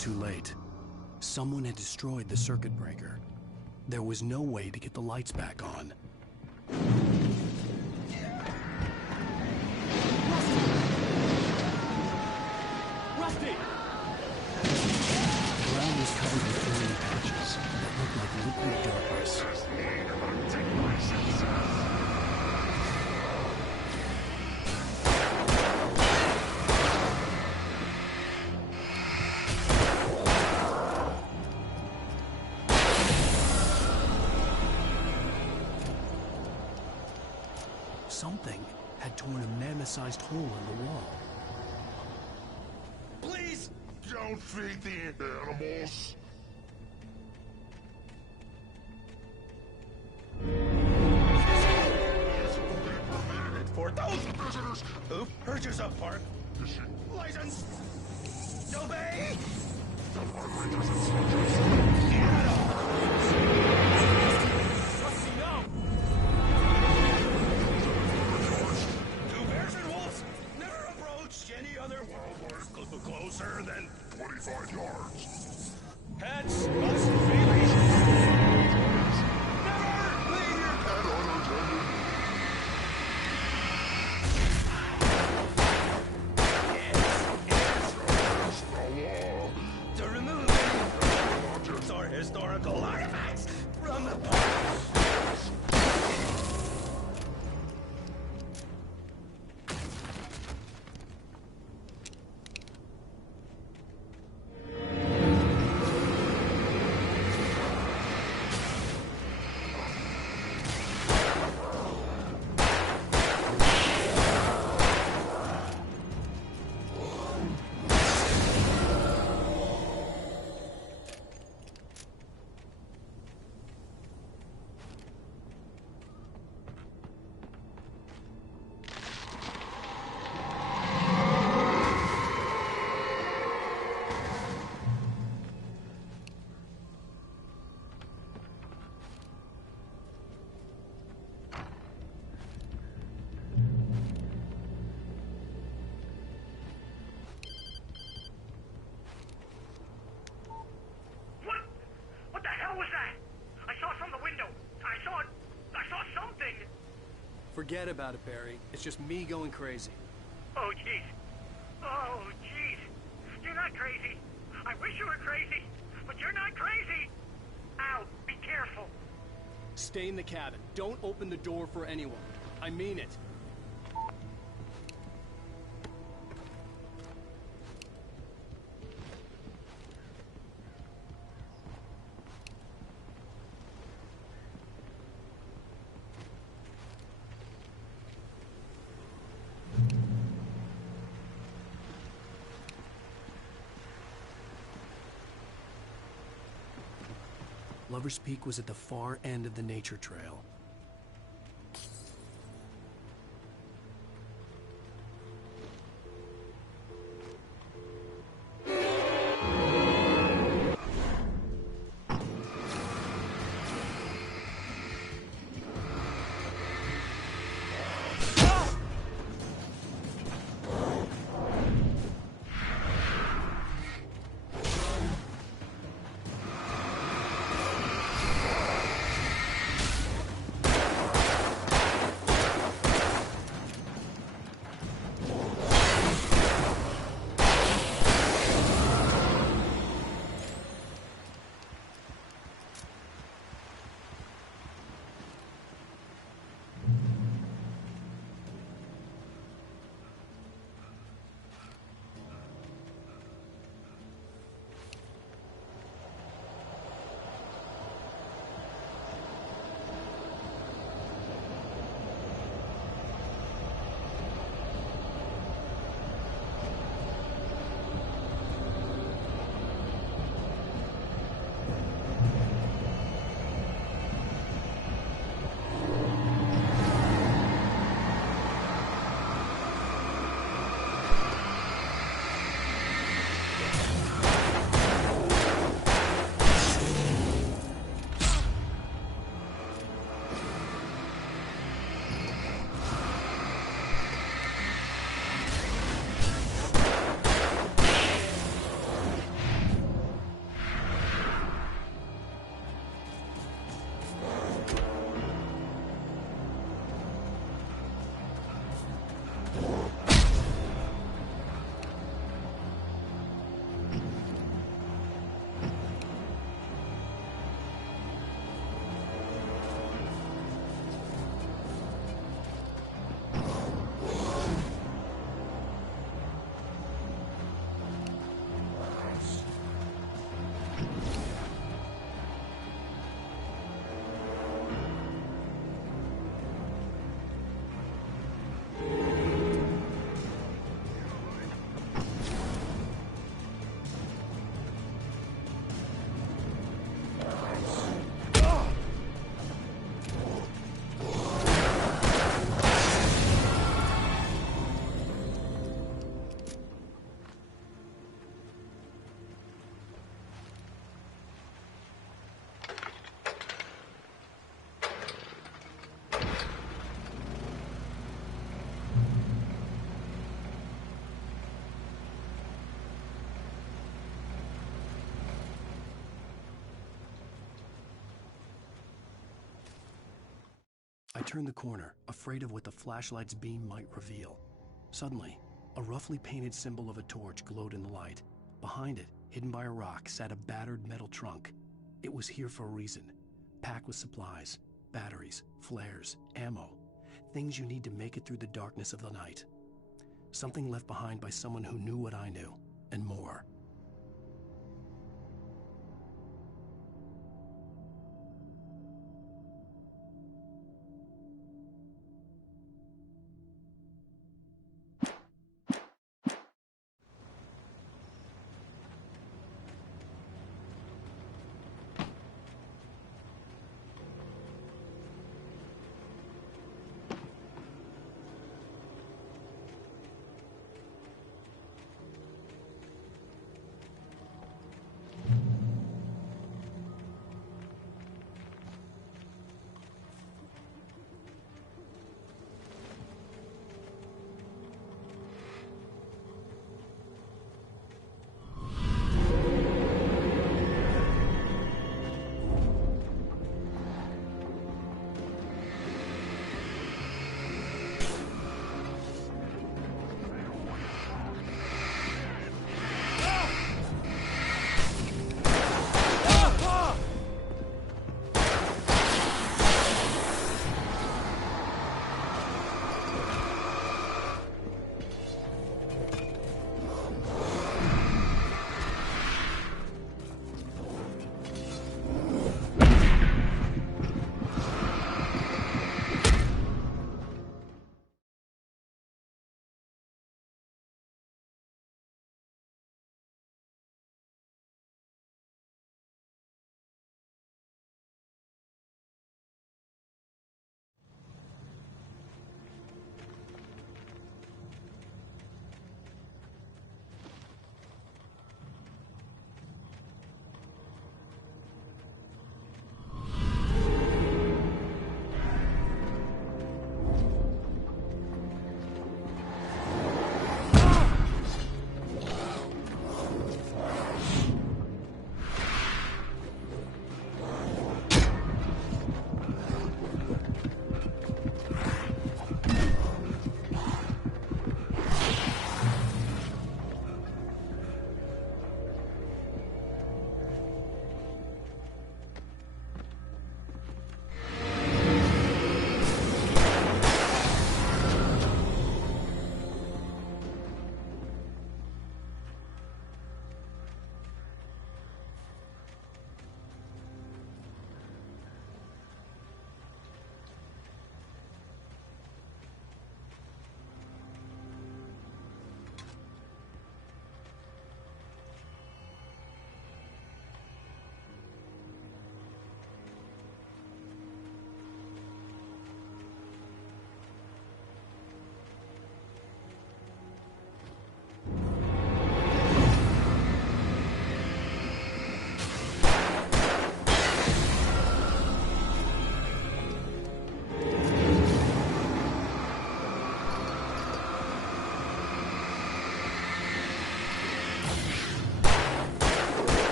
Too late. Someone had destroyed the circuit breaker. There was no way to get the lights back on. Rusty! The ground was covered with flaming patches that looked like liquid darkness. Something had torn a mammoth-sized hole in the wall. Please! Don't feed the animals! For those visitors who purchase a park license, obey! Do bears and wolves never approach any other wildlife closer than 25 yards. Pets must feel each Never leave your pet unattended. To remove any objects or historical artifacts from the past. What the hell was that? I saw from the window. I saw something. Forget about it, Barry. It's just me going crazy. Oh, jeez. Oh, jeez. You're not crazy. I wish you were crazy, but you're not crazy. Ow, be careful. Stay in the cabin. Don't open the door for anyone. I mean it. Lover's Peak was at the far end of the nature trail. turned the corner, afraid of what the flashlight's beam might reveal. Suddenly, a roughly painted symbol of a torch glowed in the light. Behind it, hidden by a rock, sat a battered metal trunk. It was here for a reason, packed with supplies, batteries, flares, ammo, things you need to make it through the darkness of the night. Something left behind by someone who knew what I knew, and more.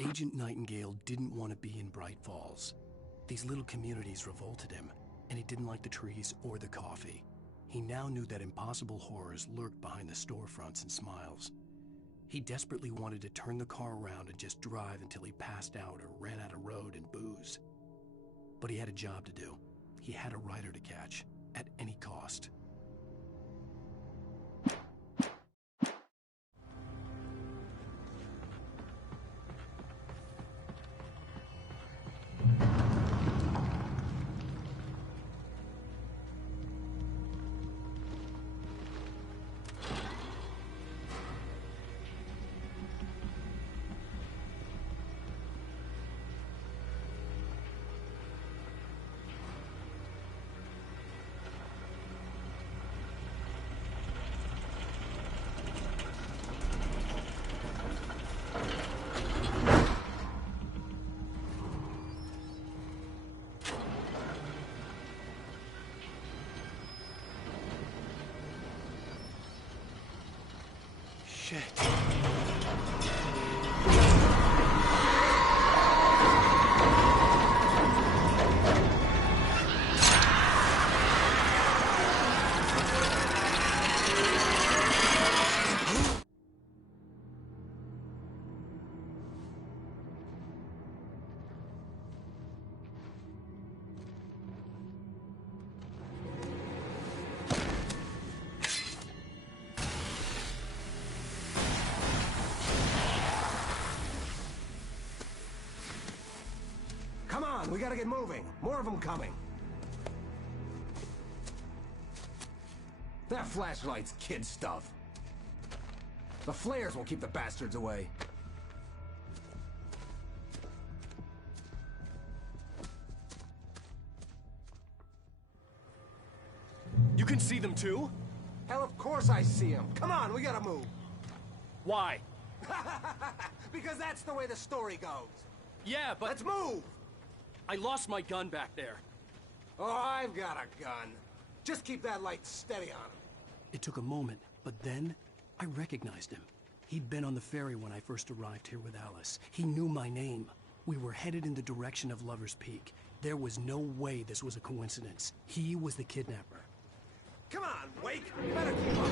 Agent Nightingale didn't want to be in Bright Falls. These little communities revolted him, and he didn't like the trees or the coffee. He now knew that impossible horrors lurked behind the storefronts and smiles. He desperately wanted to turn the car around and just drive until he passed out or ran out of road and booze. But he had a job to do. He had a rider to catch, at any cost. Shit. Come on, we gotta get moving. More of them coming. That flashlight's kid stuff. The flares won't keep the bastards away. You can see them too? Hell, of course I see them. Come on, we gotta move. Why? Because that's the way the story goes. Yeah, but... Let's move! I lost my gun back there. Oh, I've got a gun. Just keep that light steady on him. It took a moment, but then I recognized him. He'd been on the ferry when I first arrived here with Alice. He knew my name. We were headed in the direction of Lover's Peak. There was no way this was a coincidence. He was the kidnapper. Come on, Wake! You better keep up.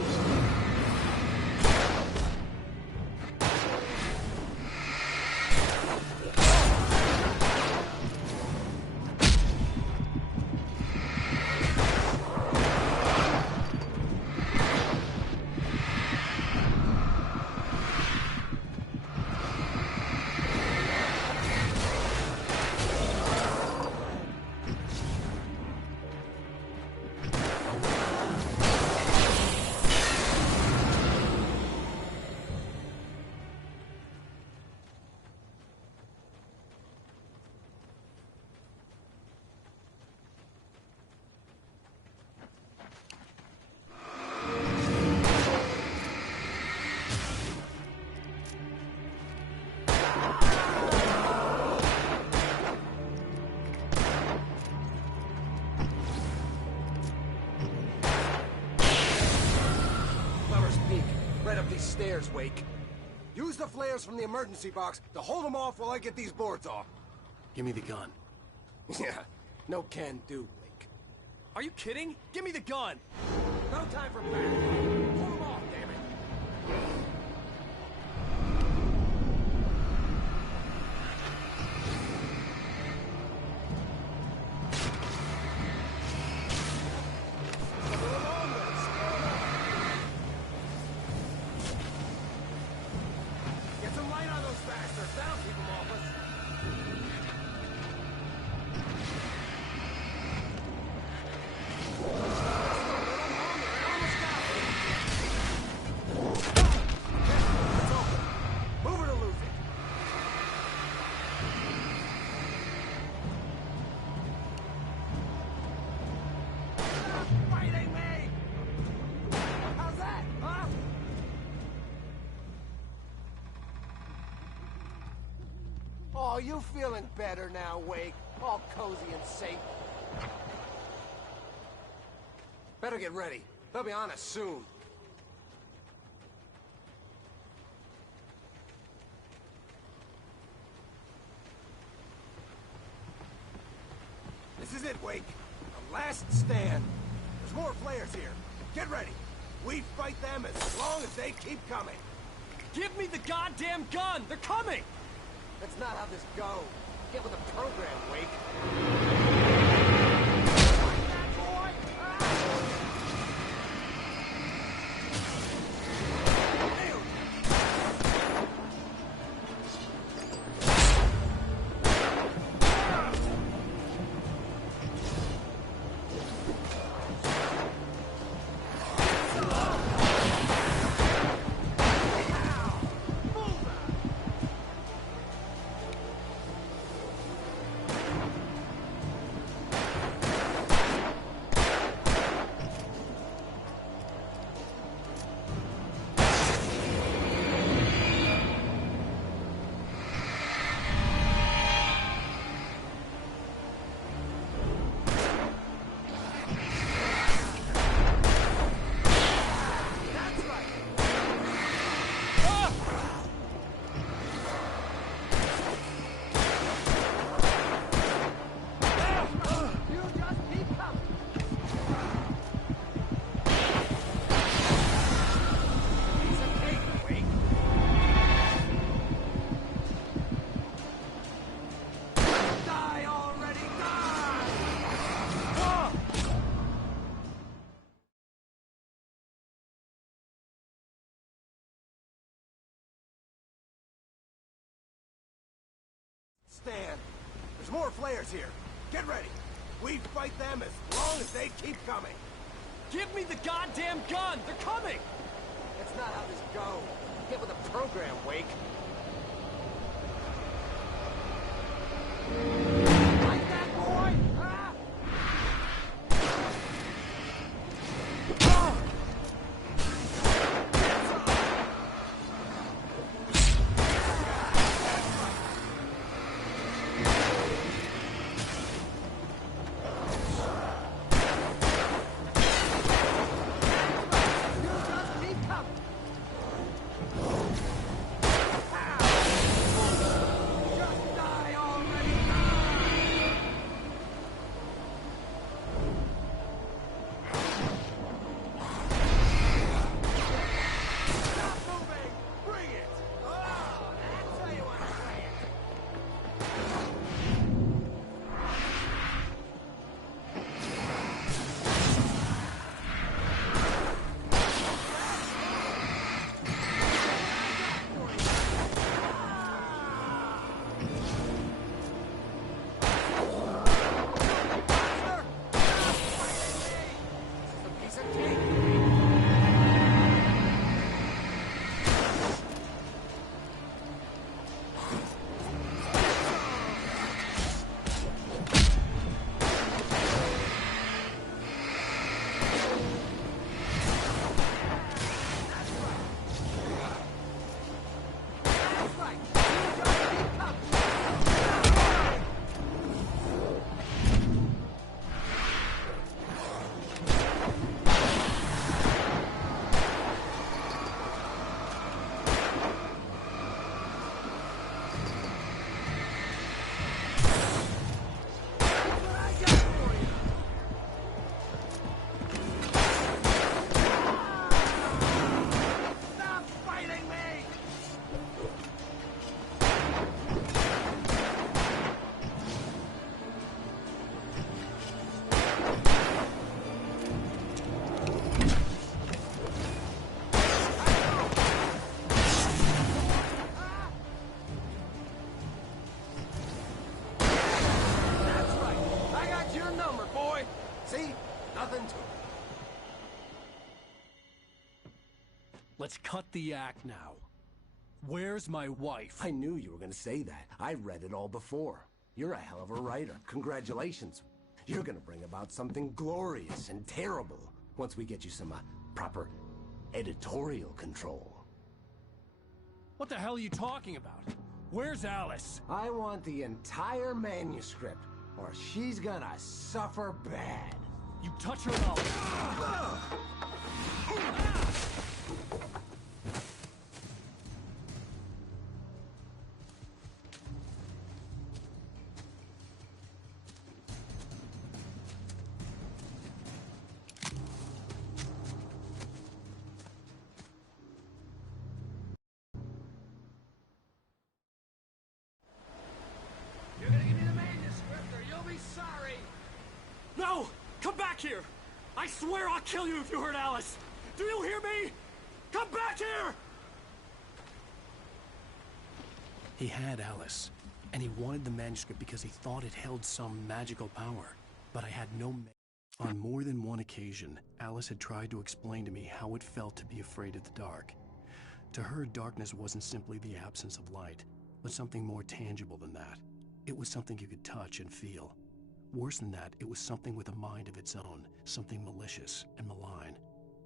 Stairs, Wake. Use the flares from the emergency box to hold them off while I get these boards off. Give me the gun. Yeah, no can do, Wake. Are you kidding? Give me the gun! No time for back. Hold them off, damn it. Oh, you feeling better now, Wake? All cozy and safe. Better get ready. They'll be on us soon. This is it, Wake. The last stand. There's more flares here. Get ready. We fight them as long as they keep coming. Give me the goddamn gun! They're coming! That's not how this goes. Get with the program, Wake. stand. There's more flares here. Get ready. We fight them as long as they keep coming. Give me the goddamn gun! They're coming! That's not how this goes. Get with the program, Wake. Like that, boy? Huh? Let's cut the act now. Where's my wife? I knew you were gonna say that. I read it all before. You're a hell of a writer. Congratulations. You're gonna bring about something glorious and terrible once we get you some proper editorial control. What the hell are you talking about? Where's Alice? I want the entire manuscript, or she's gonna suffer bad. You touch her and I'll... No! Come back here! I swear I'll kill you if you hurt Alice! Do you hear me? Come back here! He had Alice, and he wanted the manuscript because he thought it held some magical power. But I had no... On more than one occasion, Alice had tried to explain to me how it felt to be afraid of the dark. To her, darkness wasn't simply the absence of light, but something more tangible than that. It was something you could touch and feel. Worse than that, it was something with a mind of its own, something malicious and malign.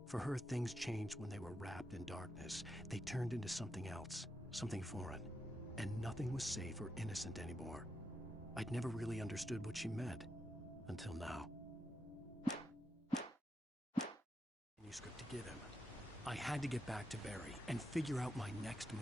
For her, things changed when they were wrapped in darkness. They turned into something else, something foreign, and nothing was safe or innocent anymore. I'd never really understood what she meant, until now. Manuscript to give him. I had to get back to Barry and figure out my next move.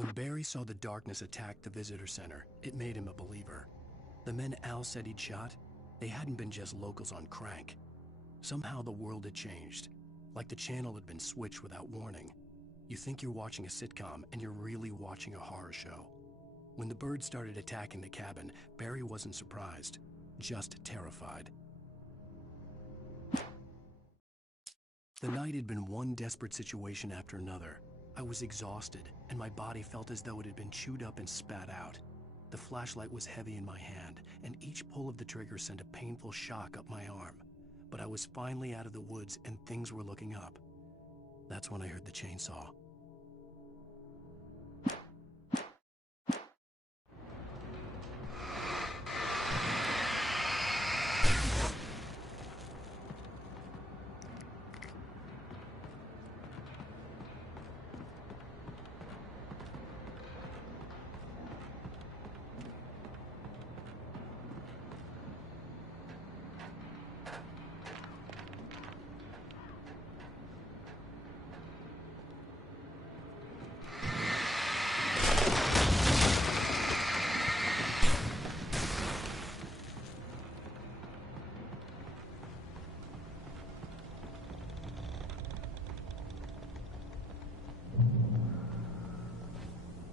When Barry saw the darkness attack the visitor center, it made him a believer. The men Al said he'd shot, they hadn't been just locals on crank. Somehow the world had changed, like the channel had been switched without warning. You think you're watching a sitcom, and you're really watching a horror show. When the birds started attacking the cabin, Barry wasn't surprised, just terrified. The night had been one desperate situation after another. I was exhausted, and my body felt as though it had been chewed up and spat out. The flashlight was heavy in my hand, and each pull of the trigger sent a painful shock up my arm. But I was finally out of the woods, and things were looking up. That's when I heard the chainsaw.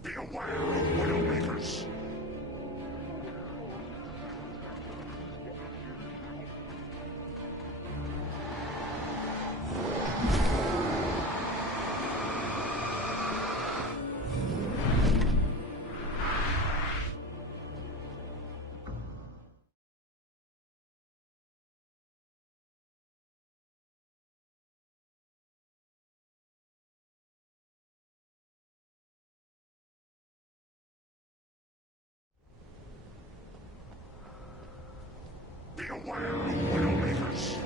Beware of Widowmakers! Beware of Widowmakers!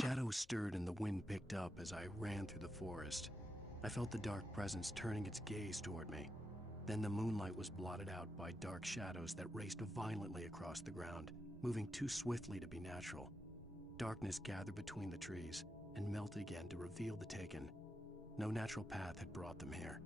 Shadows stirred and the wind picked up as I ran through the forest. I felt the dark presence turning its gaze toward me. Then the moonlight was blotted out by dark shadows that raced violently across the ground, moving too swiftly to be natural. Darkness gathered between the trees and melted again to reveal the Taken. No natural path had brought them here.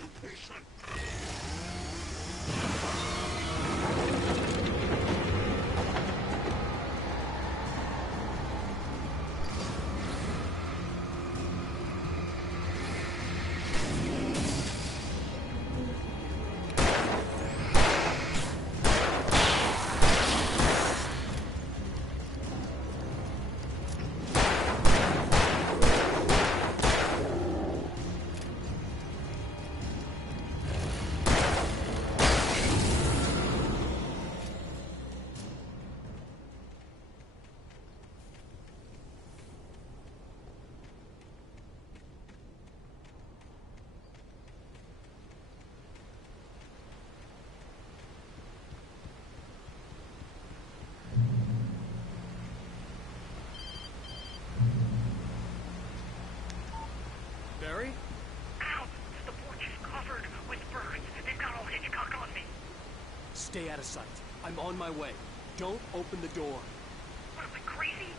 occupation. Barry? Ow! The porch is covered with birds. They've got all Hitchcock on me. Stay out of sight. I'm on my way. Don't open the door. What am I, crazy?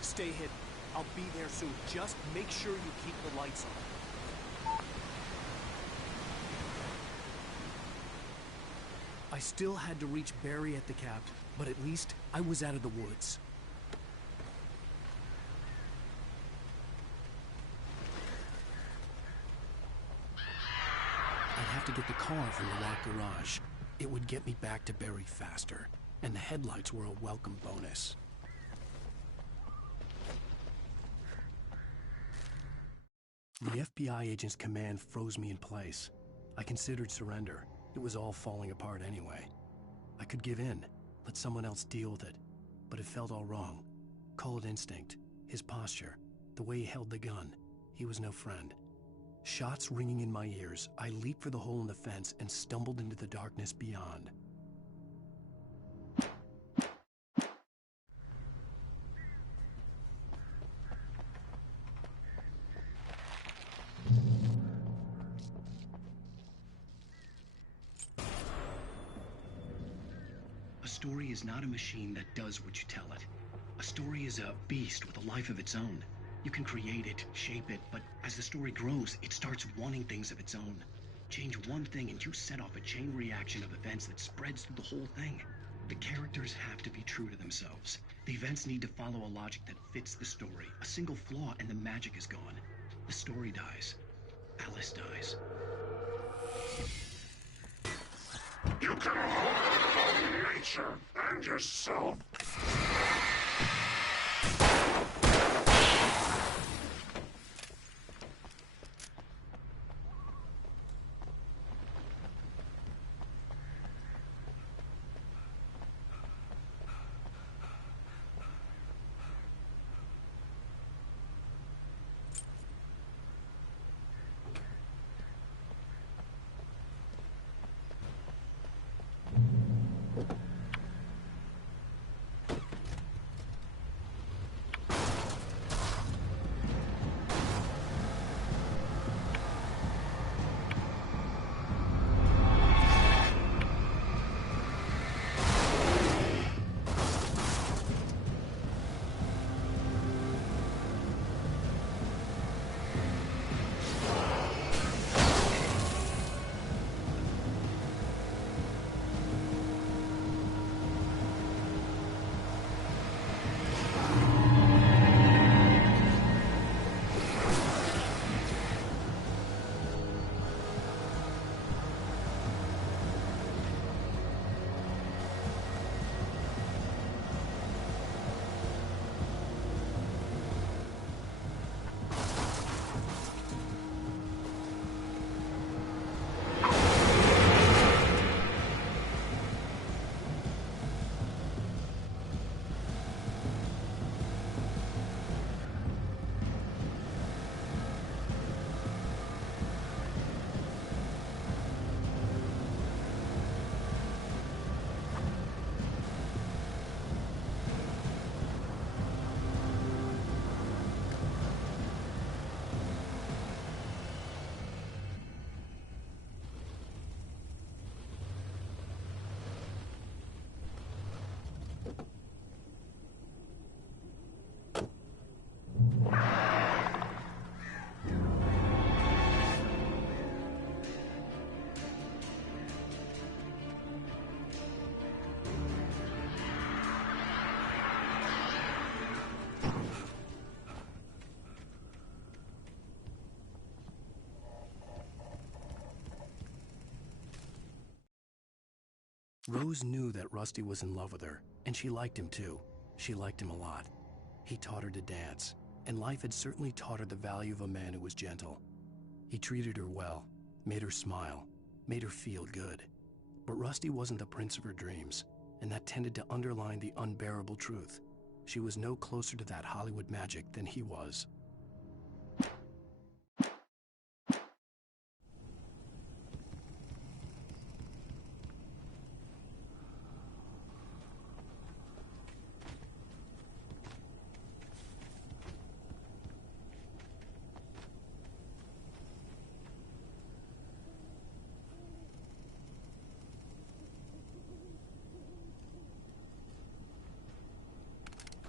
Stay hidden. I'll be there soon. Just make sure you keep the lights on. I still had to reach Barry at the cap, but at least I was out of the woods. I'd have to get the car from the locked garage. It would get me back to Barry faster, and the headlights were a welcome bonus. The FBI agent's command froze me in place. I considered surrender. It was all falling apart anyway. I could give in, let someone else deal with it, but it felt all wrong. Call it instinct, his posture, the way he held the gun. He was no friend. Shots ringing in my ears, I leaped for the hole in the fence and stumbled into the darkness beyond. A story is not a machine that does what you tell it. A story is a beast with a life of its own. You can create it, shape it, but as the story grows, it starts wanting things of its own. Change one thing and you set off a chain reaction of events that spreads through the whole thing. The characters have to be true to themselves. The events need to follow a logic that fits the story. A single flaw and the magic is gone. The story dies. Alice dies. You can hold nature and yourself. Rose knew that Rusty was in love with her, and she liked him too. She liked him a lot. He taught her to dance, and life had certainly taught her the value of a man who was gentle. He treated her well, made her smile, made her feel good. But Rusty wasn't the prince of her dreams, and that tended to underline the unbearable truth. She was no closer to that Hollywood magic than he was.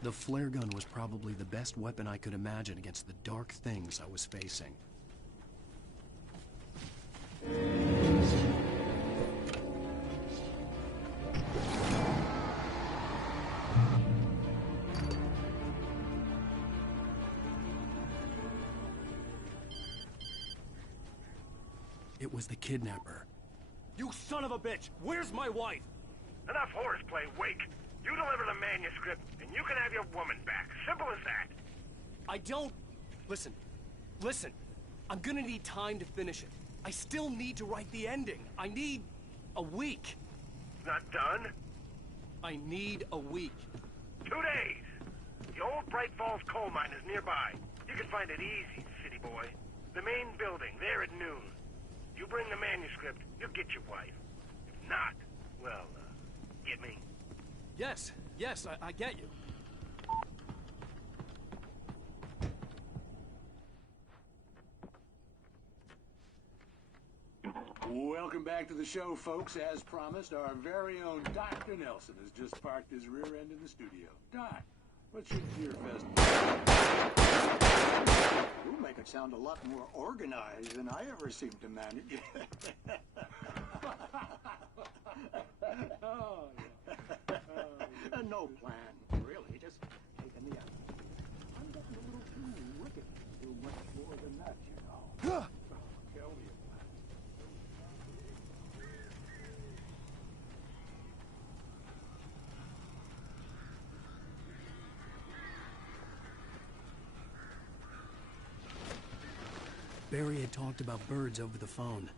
The flare gun was probably the best weapon I could imagine against the dark things I was facing. It was the kidnapper. You son of a bitch! Where's my wife? Enough horseplay, Wake. You deliver the manuscript, and you can have your woman back. Simple as that. I don't... Listen. I'm gonna need time to finish it. I still need to write the ending. I need a week. Not done? I need a week. 2 days. The old Bright Falls coal mine is nearby. You can find it easy, city boy. The main building, there at noon. You bring the manuscript, you'll get your wife. If not, well, get me. Yes, I get you. Welcome back to the show, folks. As promised, our very own Dr. Nelson has just parked his rear end in the studio. Doc, what's your Deer Fest? You make it sound a lot more organized than I ever seem to manage. Oh, yeah. No plan, really. Just taking the out. I'm getting a little too wicked to do much more than that, you know. Tell me about it. Barry had talked about birds over the phone.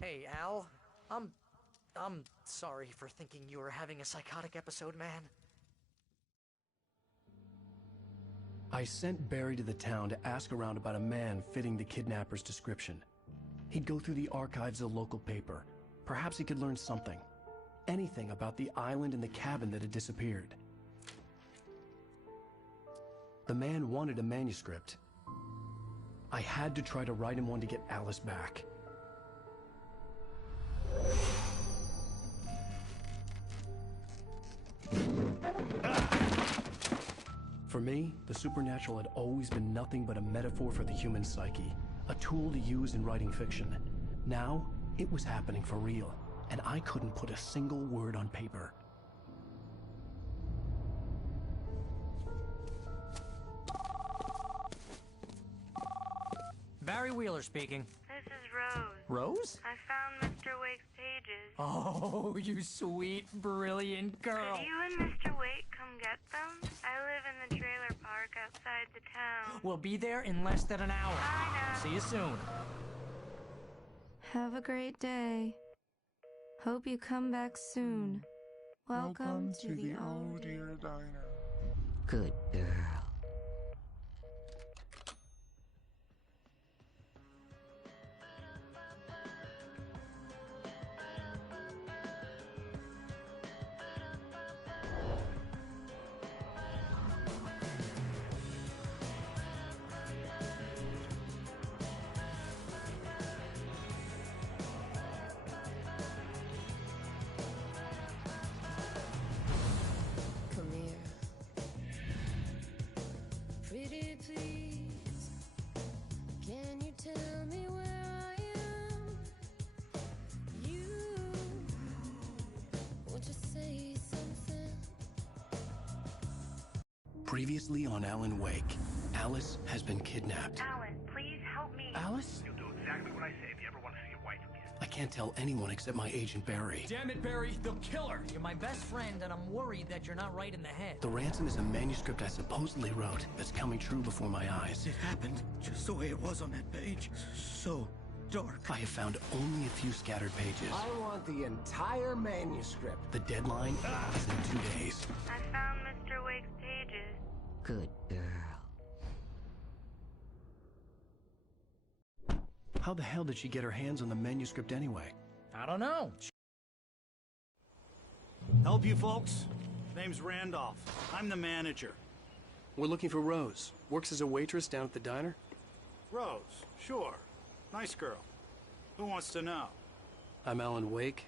Hey, Al. I'm sorry for thinking you were having a psychotic episode, man. I sent Barry to the town to ask around about a man fitting the kidnapper's description. He'd go through the archives of the local paper. Perhaps he could learn something. Anything about the island and the cabin that had disappeared. The man wanted a manuscript. I had to try to write him one to get Alice back. For me, the supernatural had always been nothing but a metaphor for the human psyche, a tool to use in writing fiction. Now, it was happening for real, and I couldn't put a single word on paper. Barry Wheeler speaking. This is Rose. Rose? I found Mr. Wake's pages. Oh, you sweet, brilliant girl. Could you and Mr. Wake come get them? I live in the trailer park outside the town. We'll be there in less than an hour. Bye now. See you soon. Have a great day. Hope you come back soon. Welcome to the Oh Dear Diner. Good girl. Come here. Pretty please, can you tell me where I am? You, won't you say something? Previously on Alan Wake, Alice has been kidnapped. Alan, please help me. Alice? You'll do exactly what I say if you ever want to see your wife again. I can't tell anyone except my agent Barry. Damn it, Barry, they'll kill her! You're my best friend, and I'm worried that you're not right in the head. The ransom is a manuscript I supposedly wrote that's coming true before my eyes. It happened just the way it was on that page. So dark. I have found only a few scattered pages. I want the entire manuscript. The deadline is in 2 days. I found Mr. Wake's pages. Good girl. How the hell did she get her hands on the manuscript anyway? I don't know. Help you folks? Name's Randolph. I'm the manager. We're looking for Rose. Works as a waitress down at the diner. Rose, sure. Nice girl. Who wants to know? I'm Alan Wake.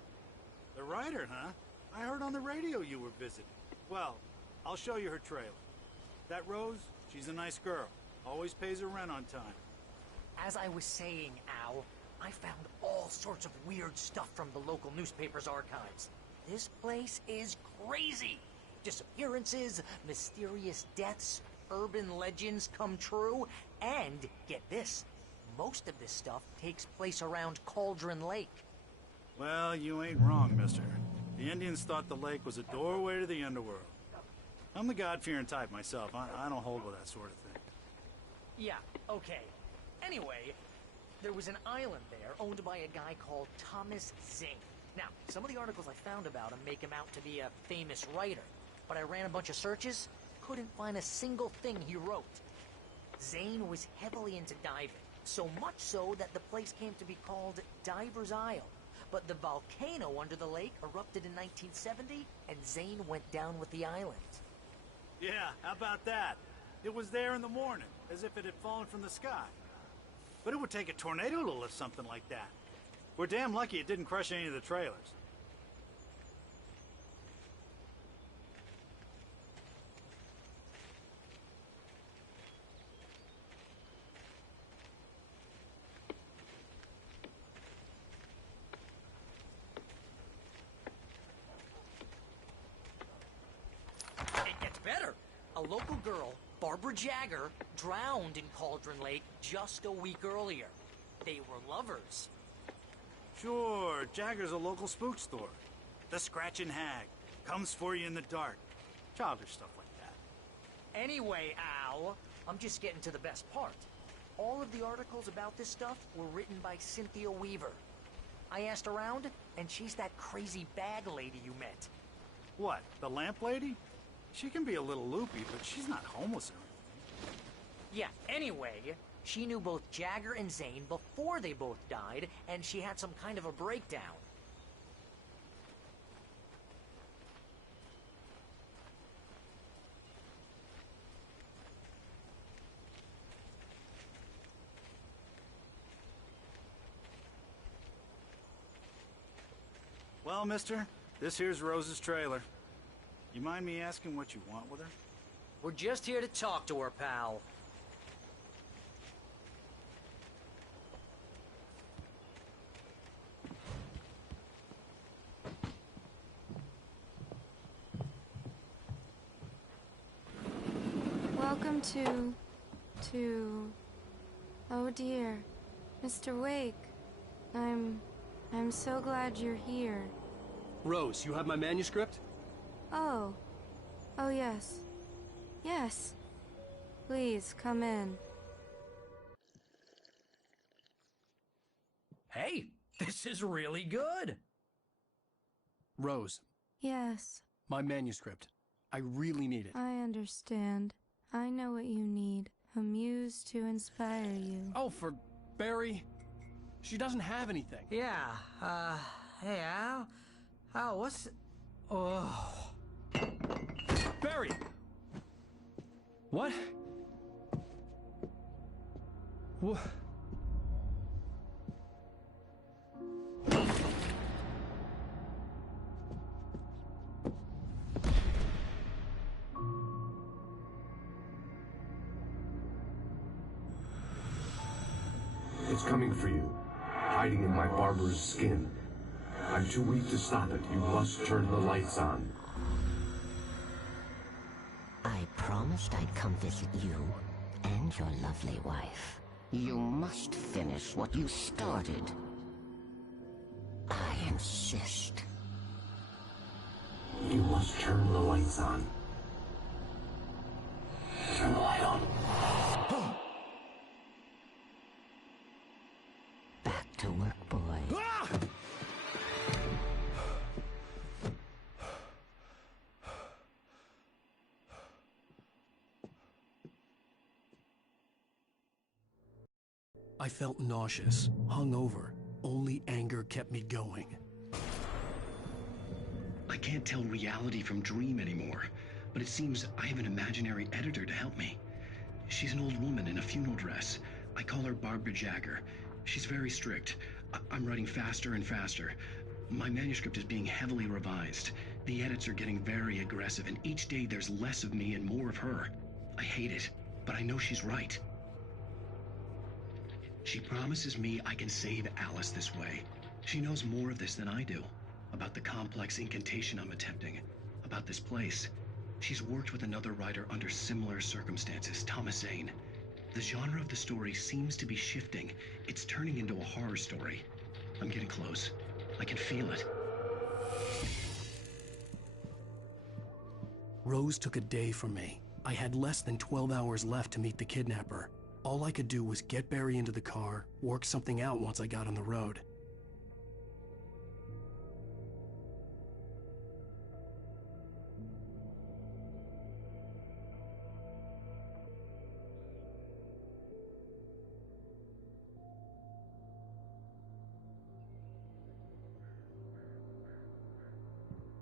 The writer, huh? I heard on the radio you were visiting. Well, I'll show you her trailer. That Rose, she's a nice girl. Always pays her rent on time. As I was saying, Al, I found all sorts of weird stuff from the local newspaper's archives. This place is crazy. Disappearances, mysterious deaths, urban legends come true, and get this, most of this stuff takes place around Cauldron Lake. Well, you ain't wrong, mister. The Indians thought the lake was a doorway to the underworld. I'm the God-fearing type myself. I don't hold with that sort of thing. Yeah, okay. Anyway, there was an island there owned by a guy called Thomas Zane. Now, some of the articles I found about him make him out to be a famous writer, but I ran a bunch of searches, couldn't find a single thing he wrote. Zane was heavily into diving, so much so that the place came to be called Diver's Isle. But the volcano under the lake erupted in 1970, and Zane went down with the island. Yeah, how about that? It was there in the morning, as if it had fallen from the sky. But it would take a tornado to lift something like that. We're damn lucky it didn't crush any of the trailers. It gets better. A local girl, Barbara Jagger, drowned in Cauldron Lake just a week earlier. They were lovers. Sure, Jagger's a local spook store. The Scratching Hag. Comes for you in the dark. Childish stuff like that. Anyway, Al, I'm just getting to the best part. All of the articles about this stuff were written by Cynthia Weaver. I asked around, and she's that crazy bag lady you met. What, the lamp lady? She can be a little loopy, but she's not homeless or anything. Yeah, anyway, she knew both Jagger and Zane before they both died, and she had some kind of a breakdown. Well, mister, this here's Rose's trailer. You mind me asking what you want with her? We're just here to talk to her, pal. Welcome to... Oh dear. Mr. Wake. I'm so glad you're here. Rose, you have my manuscript? Oh. Oh, yes. Yes. Please, come in. Hey, this is really good. Rose, Yes, my manuscript. I really need it. I understand. I know what you need. A muse to inspire you. Oh, for Barry? She doesn't have anything. Yeah, hey, Al, what's... Oh... Barry! What? What? It's coming for you, hiding in my barber's skin. I'm too weak to stop it. You must turn the lights on. I promised I'd come visit you and your lovely wife. You must finish what you started. I insist. You must turn the lights on. Turn the light on. Back to work, boy. I felt nauseous, hungover. Only anger kept me going. I can't tell reality from dream anymore, but it seems I have an imaginary editor to help me. She's an old woman in a funeral dress. I call her Barbara Jagger. She's very strict. I'm writing faster and faster. My manuscript is being heavily revised. The edits are getting very aggressive, and each day there's less of me and more of her. I hate it, but I know she's right. She promises me I can save Alice this way. She knows more of this than I do. About the complex incantation I'm attempting. About this place. She's worked with another writer under similar circumstances, Thomas Zane. The genre of the story seems to be shifting. It's turning into a horror story. I'm getting close. I can feel it. Rose took a day from me. I had less than 12 hours left to meet the kidnapper. All I could do was get Barry into the car, work something out once I got on the road.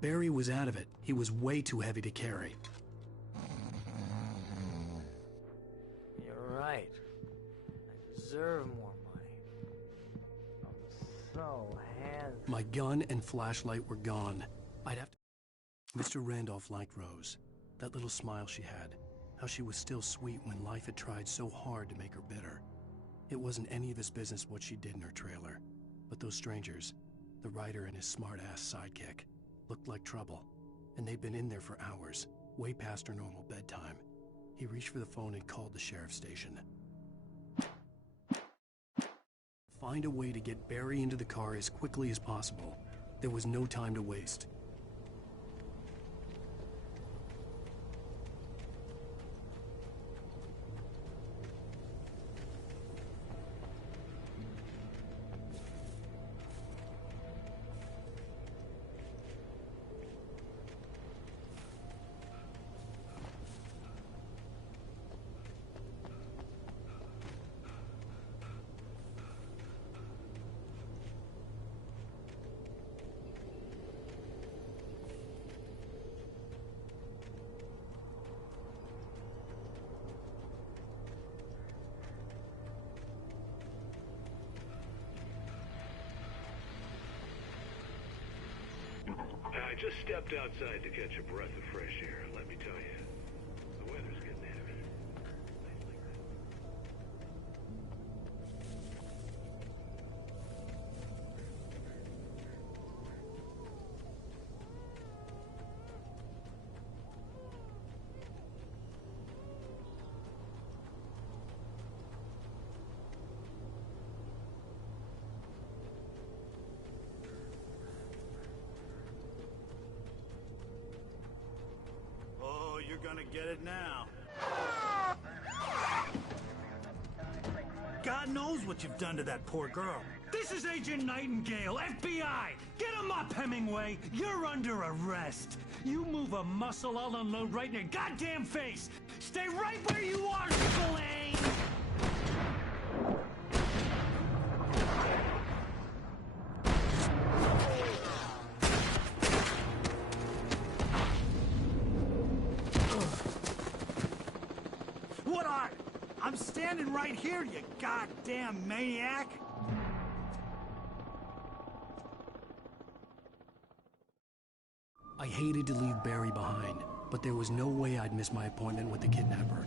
Barry was out of it. He was way too heavy to carry. You're right. I deserve more money. I'm so handsome. My gun and flashlight were gone. I'd have to... Mr. Randolph liked Rose. That little smile she had. How she was still sweet when life had tried so hard to make her bitter. It wasn't any of his business what she did in her trailer. But those strangers, the writer and his smart-ass sidekick, looked like trouble. And they'd been in there for hours, way past her normal bedtime. He reached for the phone and called the sheriff's station. Find a way to get Barry into the car as quickly as possible. There was no time to waste. I just stepped outside to catch a breath of fresh air. Let me tell you, the weather's getting heavy. Oh, you're gonna get it now. God knows what you've done to that poor girl. This is Agent Nightingale, FBI! Get him up, Hemingway! You're under arrest! You move a muscle, I'll unload right in your goddamn face! Stay right where you are, Spillane! What are you? I'm standing right here, you goddamn maniac! I hated to leave Barry behind, but there was no way I'd miss my appointment with the kidnapper.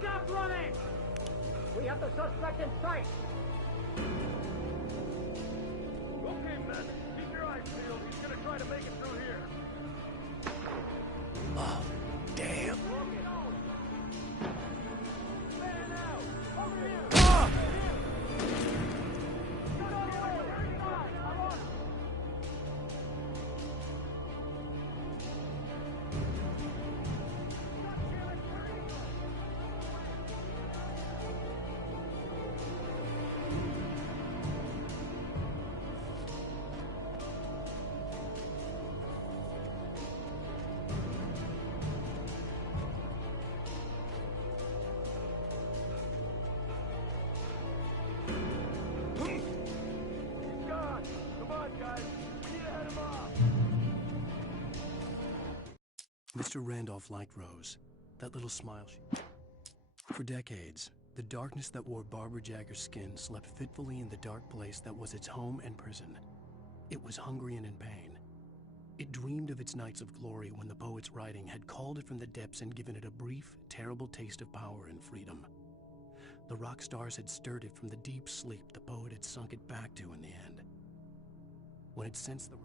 Stop running! We have the suspect in sight! Okay, men. Keep your eyes peeled. He's gonna try to make it through here. Oh, damn. Man out! Over here! Ah! Get on the way! I'm on! God! Come on, guys! We need to head him off! Mr. Randolph liked Rose, that little smile For decades, the darkness that wore Barbara Jagger's skin slept fitfully in the dark place that was its home and prison. It was hungry and in pain. It dreamed of its nights of glory when the poet's writing had called it from the depths and given it a brief, terrible taste of power and freedom. The rock stars had stirred it from the deep sleep the poet had sunk it back to in the end. When it sensed the...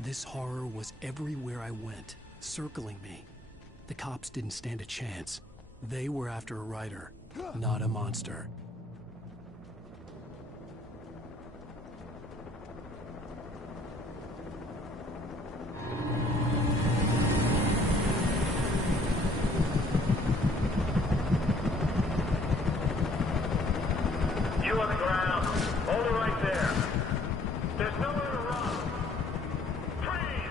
This horror was everywhere I went, circling me. The cops didn't stand a chance. They were after a writer, not a monster. the ground. Hold it right there. There's nowhere to run. Freeze!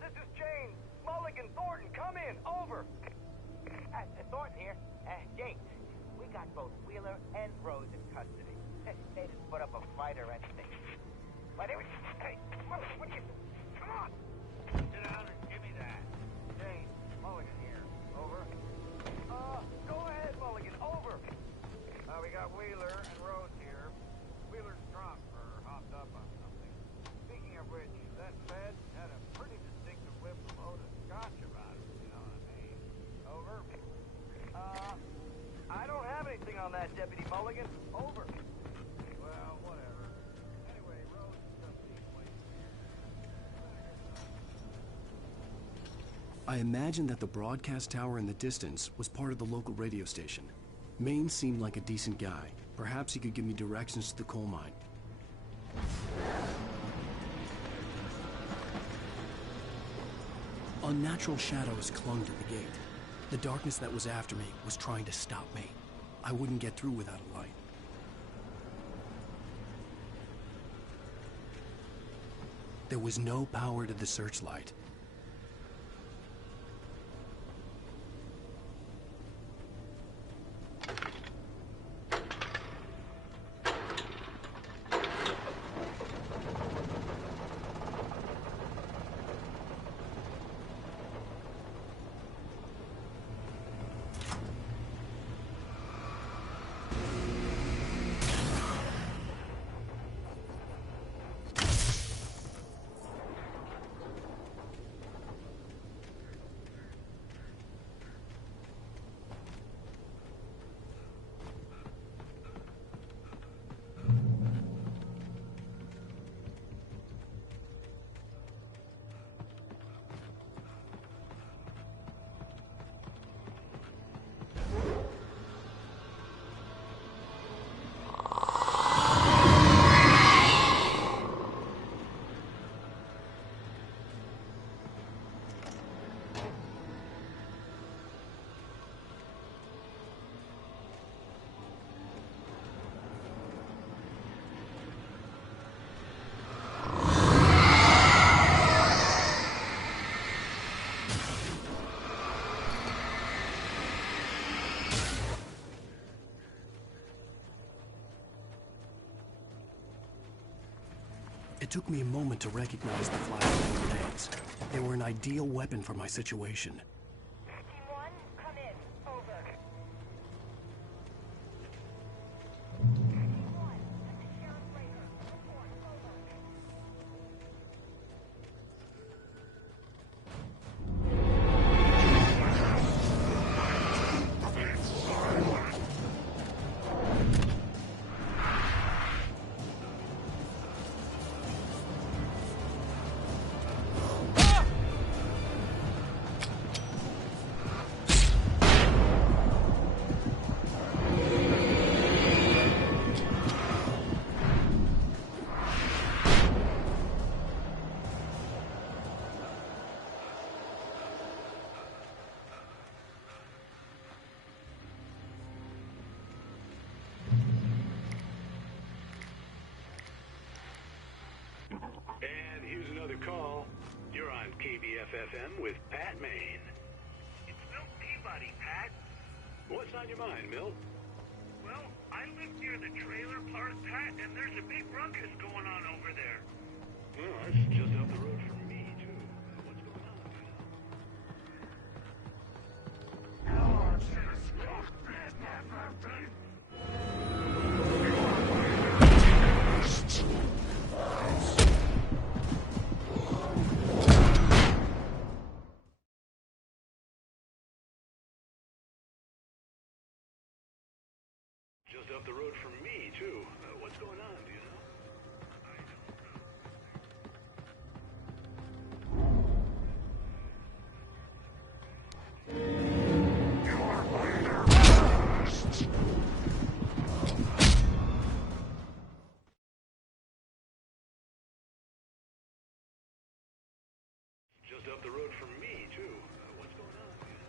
This is James. Mulligan, Thornton, come in. Over. Thornton here. James, we got both Wheeler and Rose in custody. They didn't put up a fight or anything. But it was... Hey, Mulligan, what you... Come on! Sit down and give me that. James, Mulligan here. Over. Go ahead, Mulligan. Over. We got Wheeler and Rose here. Wheeler's drunk or hopped up on something. Speaking of which, that Fed had a pretty distinctive whip load of scotch about it, you know what I mean? Over. I don't have anything on that, Deputy Mulligan. Over. Well, whatever. Anyway, Rose is just these places. I imagined that the broadcast tower in the distance was part of the local radio station. Maine seemed like a decent guy. Perhaps he could give me directions to the coal mine. Unnatural shadows clung to the gate. The darkness that was after me was trying to stop me. I wouldn't get through without a light. There was no power to the searchlight. It took me a moment to recognize the flashing grenades. They were an ideal weapon for my situation. And here's another call. You're on KBFFM with Pat Maine. It's Milt Peabody, Pat. What's on your mind, Milt? Well, I live near the trailer park, Pat, and there's a big ruckus going on over there. Oh, that's just up the road from me, too. What's going on? up the road from me, too. What's going on, do you know? Just up the road from me, too. What's going on, do you know?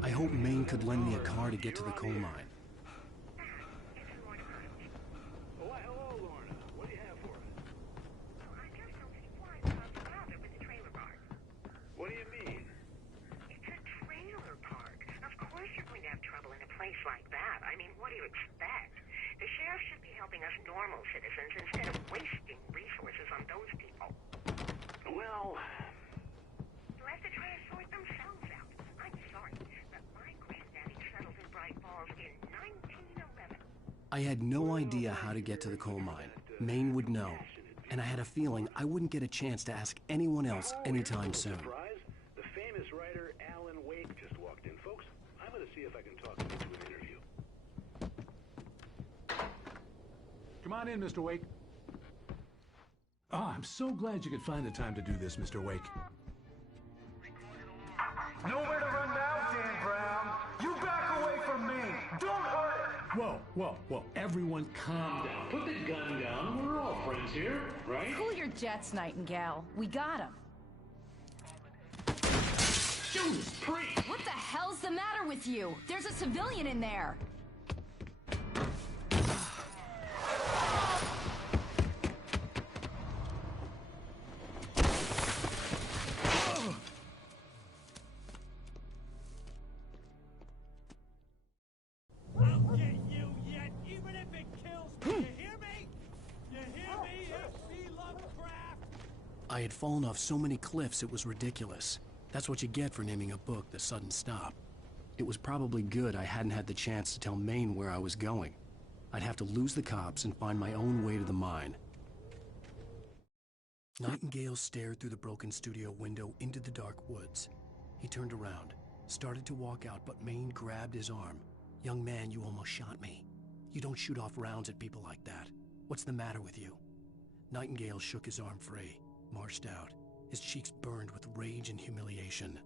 I hope Maine could lend me a car to get to the coal mine. What do you mean? It's a trailer park. Of course you're going to have trouble in a place like that. I mean, what do you expect? The sheriff should be helping us normal citizens instead of wasting resources on those people. Well... They'll have to try to sort themselves out. I'm sorry, but my granddaddy settled in Bright Falls in 1911. I had no idea how to get to the coal mine. Maine would know. And I had a feeling I wouldn't get a chance to ask anyone else anytime soon. The famous writer Alan Wake just walked in. Folks, I'm going to see if I can talk him into an interview. Come on in, Mr. Wake. Oh, I'm so glad you could find the time to do this, Mr. Wake. Nowhere to run now, Dan Brown. You back away from me. Don't hurt it. Whoa. Everyone calm down. Put the gun down. We're all friends here, right? Cool your jets, Nightingale. We got him. Judas Priest! What the hell's the matter with you? There's a civilian in there. I had fallen off so many cliffs it was ridiculous. That's what you get for naming a book The Sudden Stop. It was probably good I hadn't had the chance to tell Maine where I was going. I'd have to lose the cops and find my own way to the mine. Nightingale stared through the broken studio window into the dark woods. He turned around, started to walk out, but Maine grabbed his arm. "Young man, you almost shot me. You don't shoot off rounds at people like that. What's the matter with you?" Nightingale shook his arm free, marched out. His cheeks burned with rage and humiliation.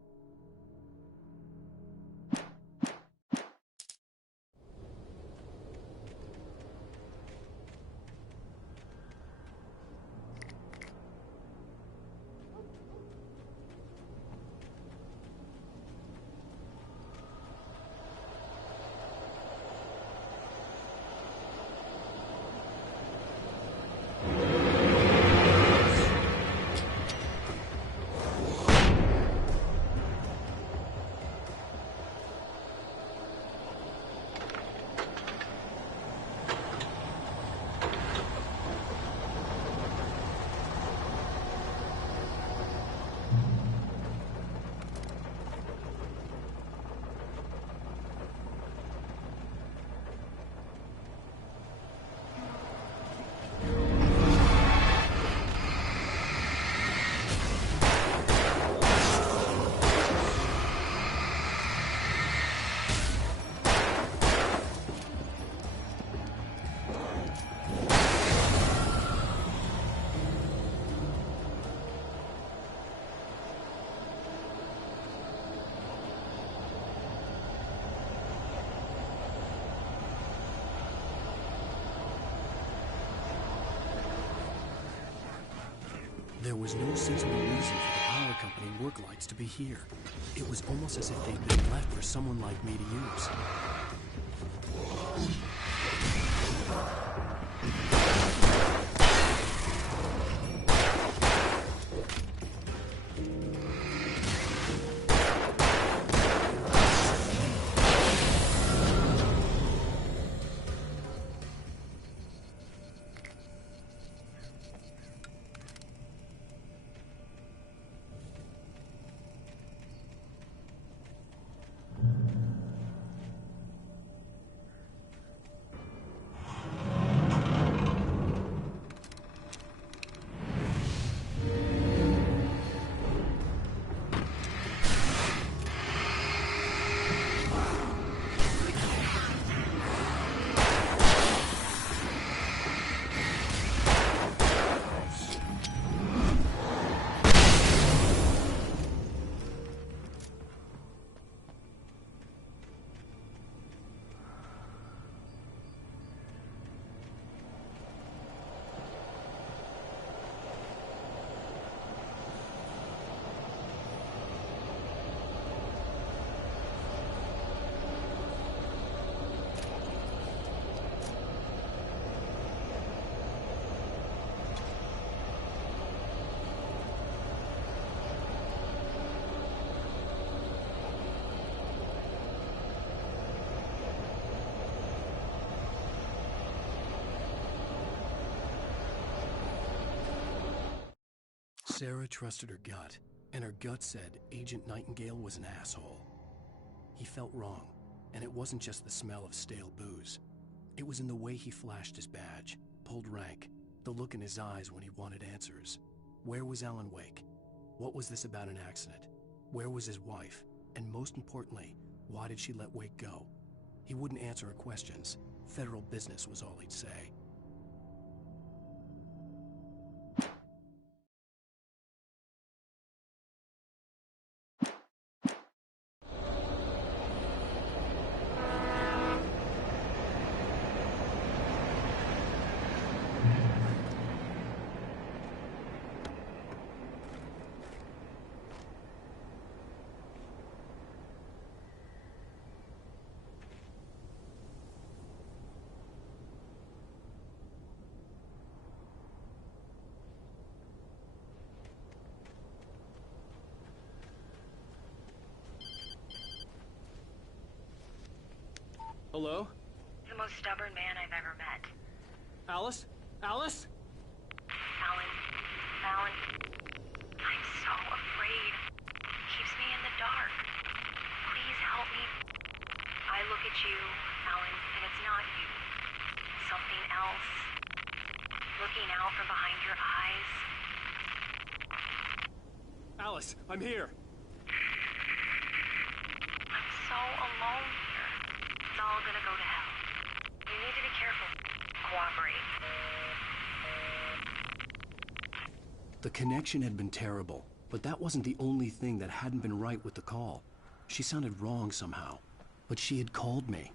There was no sensible reason for the power company work lights to be here. It was almost as if they'd been left for someone like me to use. Sarah trusted her gut, and her gut said Agent Nightingale was an asshole. He felt wrong, and it wasn't just the smell of stale booze. It was in the way he flashed his badge, pulled rank, the look in his eyes when he wanted answers. Where was Alan Wake? What was this about an accident? Where was his wife? And most importantly, why did she let Wake go? He wouldn't answer her questions. Federal business was all he'd say. Hello? The most stubborn man I've ever met. Alice? Alice? Alan, I'm so afraid. Keeps me in the dark. Please help me. I look at you, Alan, and it's not you. Something else. Looking out from behind your eyes. Alice, I'm here. I'm so alone here. It's all gonna go to hell. You need to be careful. Cooperate. The connection had been terrible, but that wasn't the only thing that hadn't been right with the call. She sounded wrong somehow, but she had called me.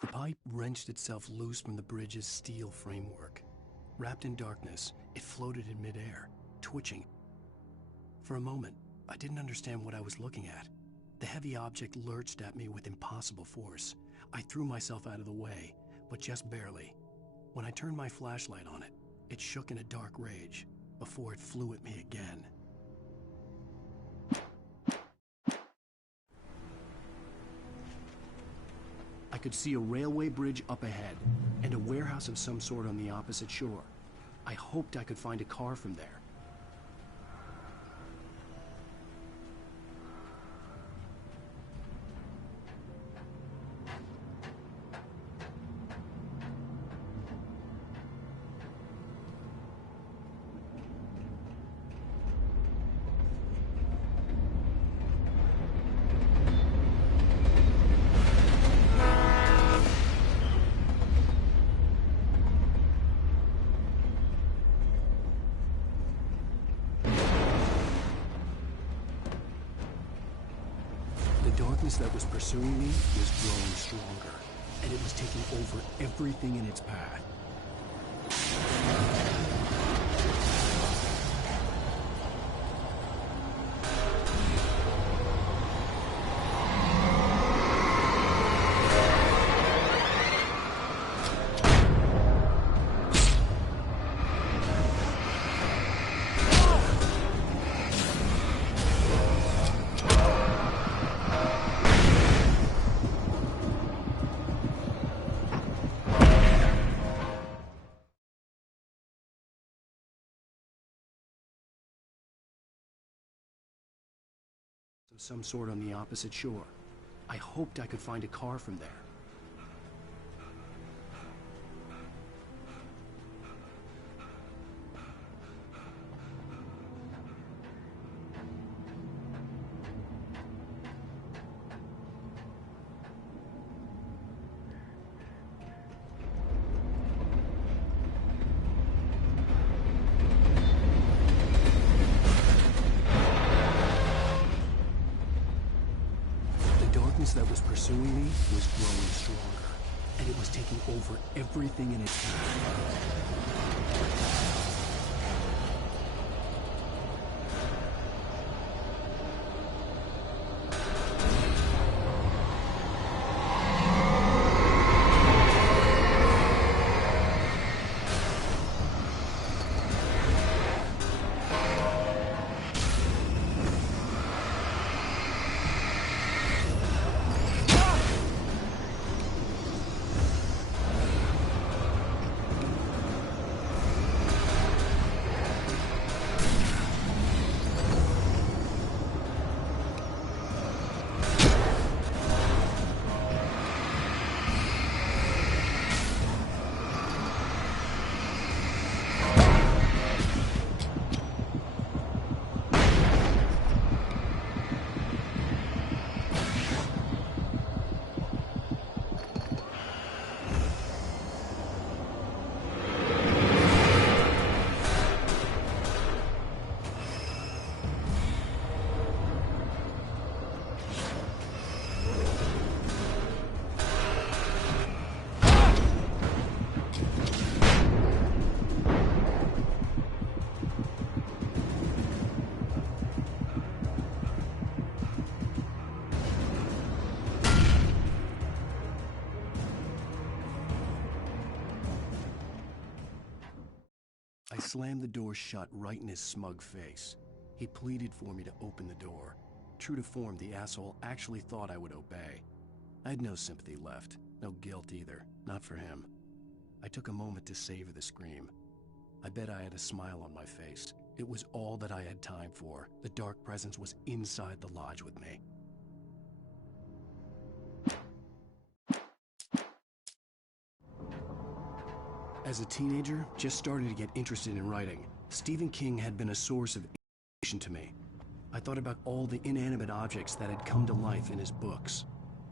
The pipe wrenched itself loose from the bridge's steel framework. Wrapped in darkness, it floated in midair, twitching. For a moment, I didn't understand what I was looking at. The heavy object lurched at me with impossible force. I threw myself out of the way, but just barely. When I turned my flashlight on it, it shook in a dark rage before it flew at me again. I could see a railway bridge up ahead and a warehouse of some sort on the opposite shore. I hoped I could find a car from there. The darkness that was pursuing me was growing stronger, and it was taking over everything in its path. Some sort on the opposite shore. I hoped I could find a car from there. That was pursuing me was growing stronger, and it was taking over everything in its path. I slammed the door shut right in his smug face. He pleaded for me to open the door. True to form, the asshole actually thought I would obey. I had no sympathy left, no guilt either, not for him. I took a moment to savor the scream. I bet I had a smile on my face. It was all that I had time for. The dark presence was inside the lodge with me. As a teenager, just starting to get interested in writing, Stephen King had been a source of inspiration to me. I thought about all the inanimate objects that had come to life in his books.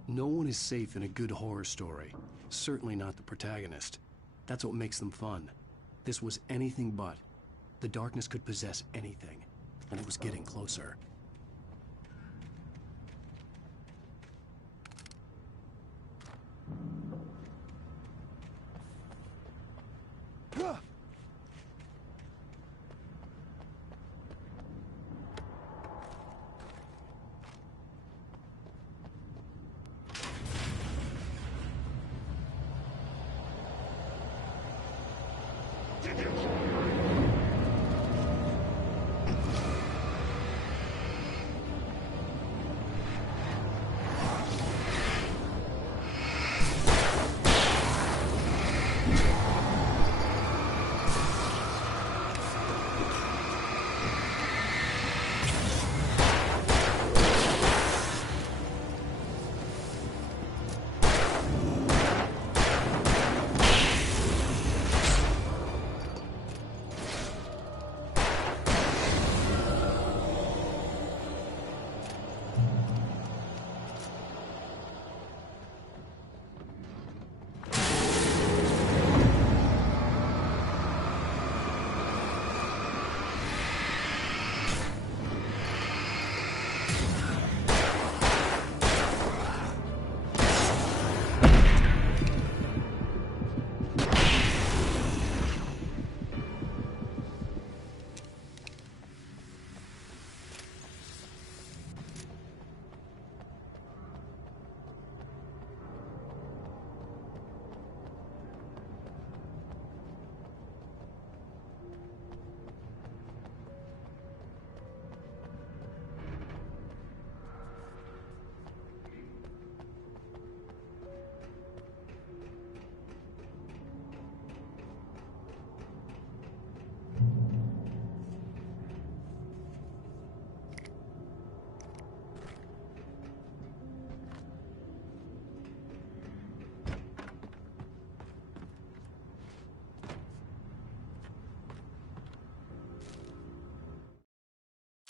No one is safe in a good horror story, certainly not the protagonist. That's what makes them fun. This was anything but. The darkness could possess anything, and it was getting closer. did you call her?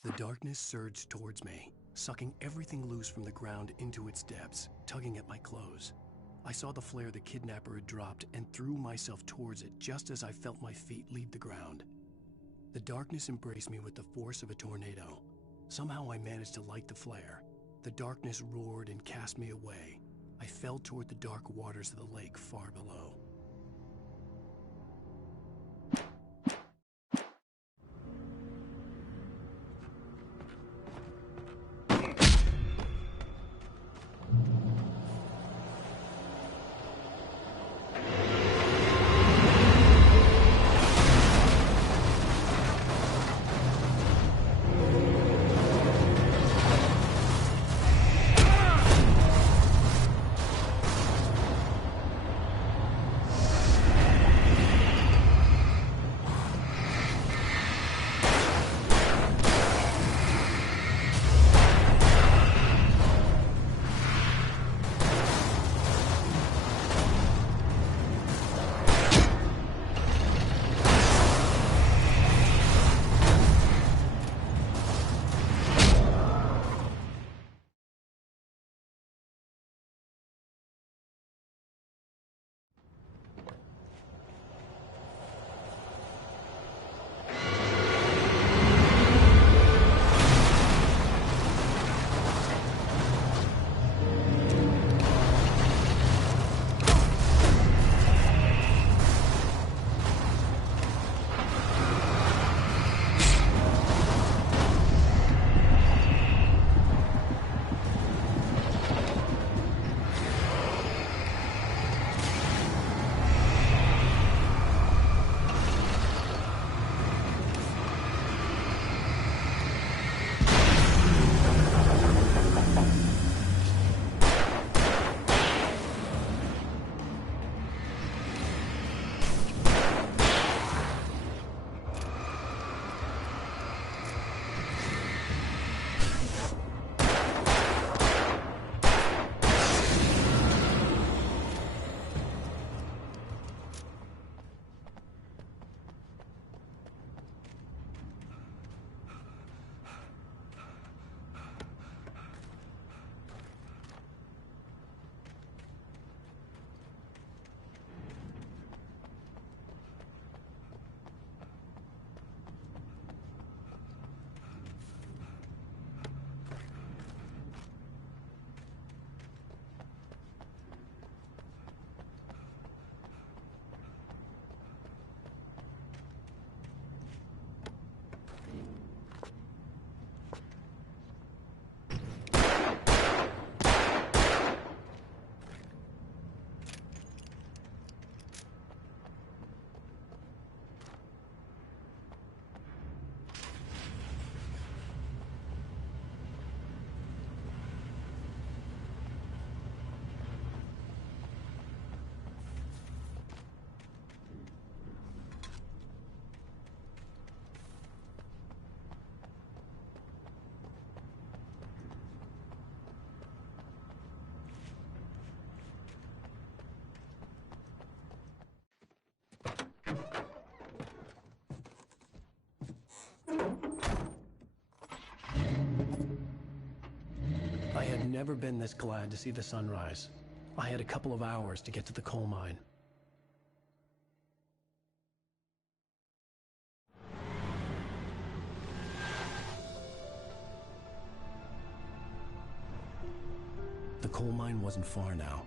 The darkness surged towards me, sucking everything loose from the ground into its depths, tugging at my clothes. I saw the flare the kidnapper had dropped and threw myself towards it just as I felt my feet leave the ground. The darkness embraced me with the force of a tornado. Somehow I managed to light the flare. The darkness roared and cast me away. I fell toward the dark waters of the lake far below. I had never been this glad to see the sunrise. I had a couple of hours to get to the coal mine. The coal mine wasn't far now.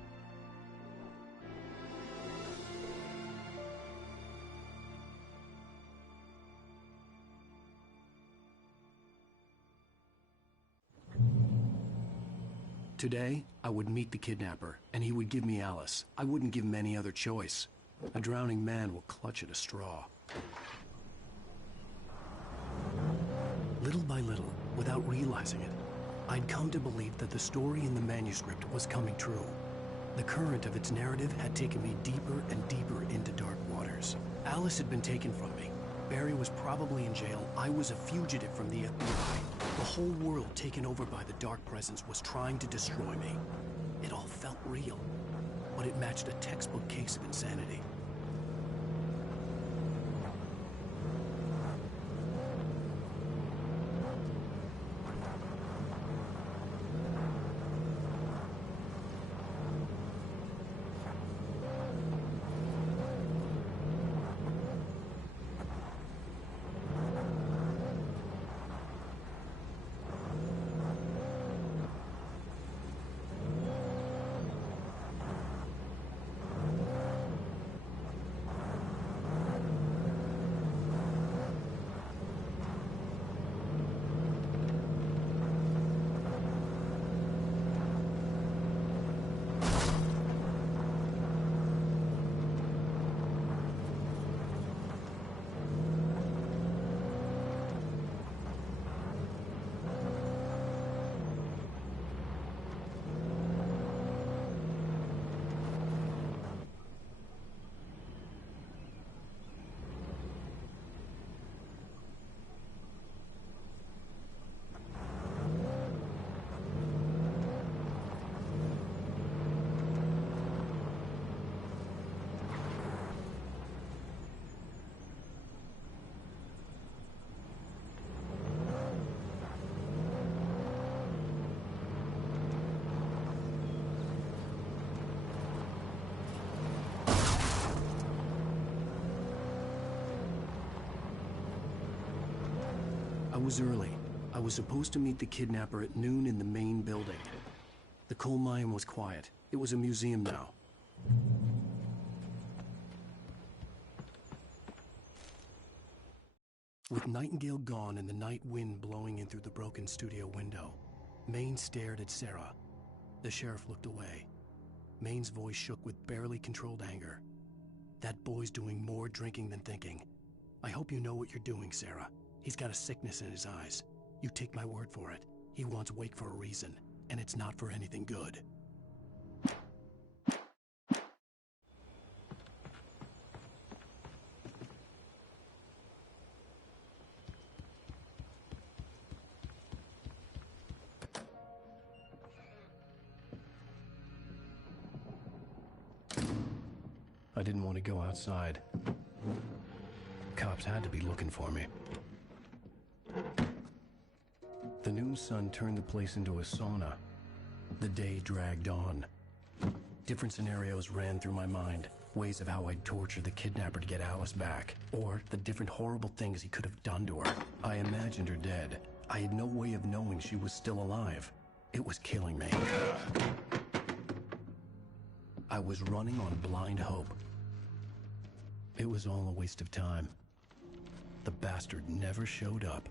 Today, I would meet the kidnapper, and he would give me Alice. I wouldn't give him any other choice. A drowning man will clutch at a straw. Little by little, without realizing it, I'd come to believe that the story in the manuscript was coming true. The current of its narrative had taken me deeper and deeper into dark waters. Alice had been taken from me. Barry was probably in jail. I was a fugitive from the FBI. The whole world taken over by the Dark Presence was trying to destroy me. It all felt real, but it matched a textbook case of insanity. I was early. I was supposed to meet the kidnapper at noon in the main building. The coal mine was quiet. It was a museum now. With Nightingale gone and the night wind blowing in through the broken studio window, Maine stared at Sarah. The sheriff looked away. Maine's voice shook with barely controlled anger. That boy's doing more drinking than thinking. I hope you know what you're doing, Sarah. He's got a sickness in his eyes. You take my word for it. He wants Wake for a reason, and it's not for anything good. I didn't want to go outside. Cops had to be looking for me. The noon sun turned the place into a sauna. The day dragged on. Different scenarios ran through my mind. Ways of how I'd torture the kidnapper to get Alice back. Or the different horrible things he could have done to her. I imagined her dead. I had no way of knowing she was still alive. It was killing me. I was running on blind hope. It was all a waste of time. The bastard never showed up.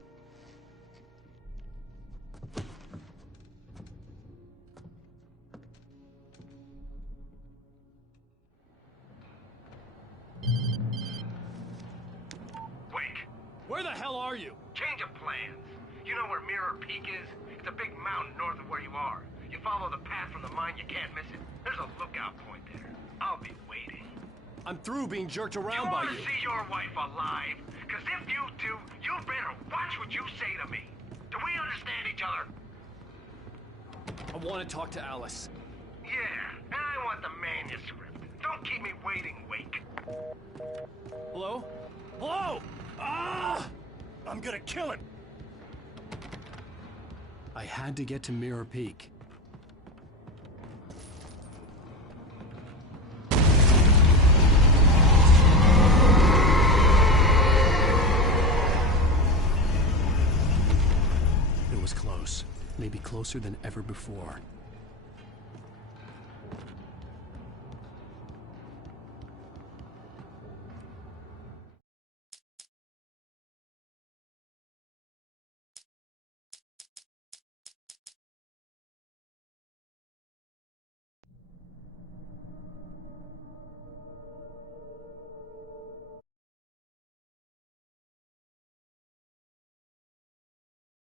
Wake! Where the hell are you? Change of plans. You know where Mirror Peak is? It's a big mountain north of where you are. You follow the path from the mine, you can't miss it. There's a lookout point there. I'll be waiting. I'm through being jerked around by you. You want to see your wife alive? Because if you do, you better watch what you say to me. Do we understand each other? I want to talk to Alice. Yeah, and I want the manuscript. Don't keep me waiting, Wake. Hello? Hello? Ah! I'm I'm gonna kill him! I had to get to Mirror Peak. It was close. Maybe closer than ever before.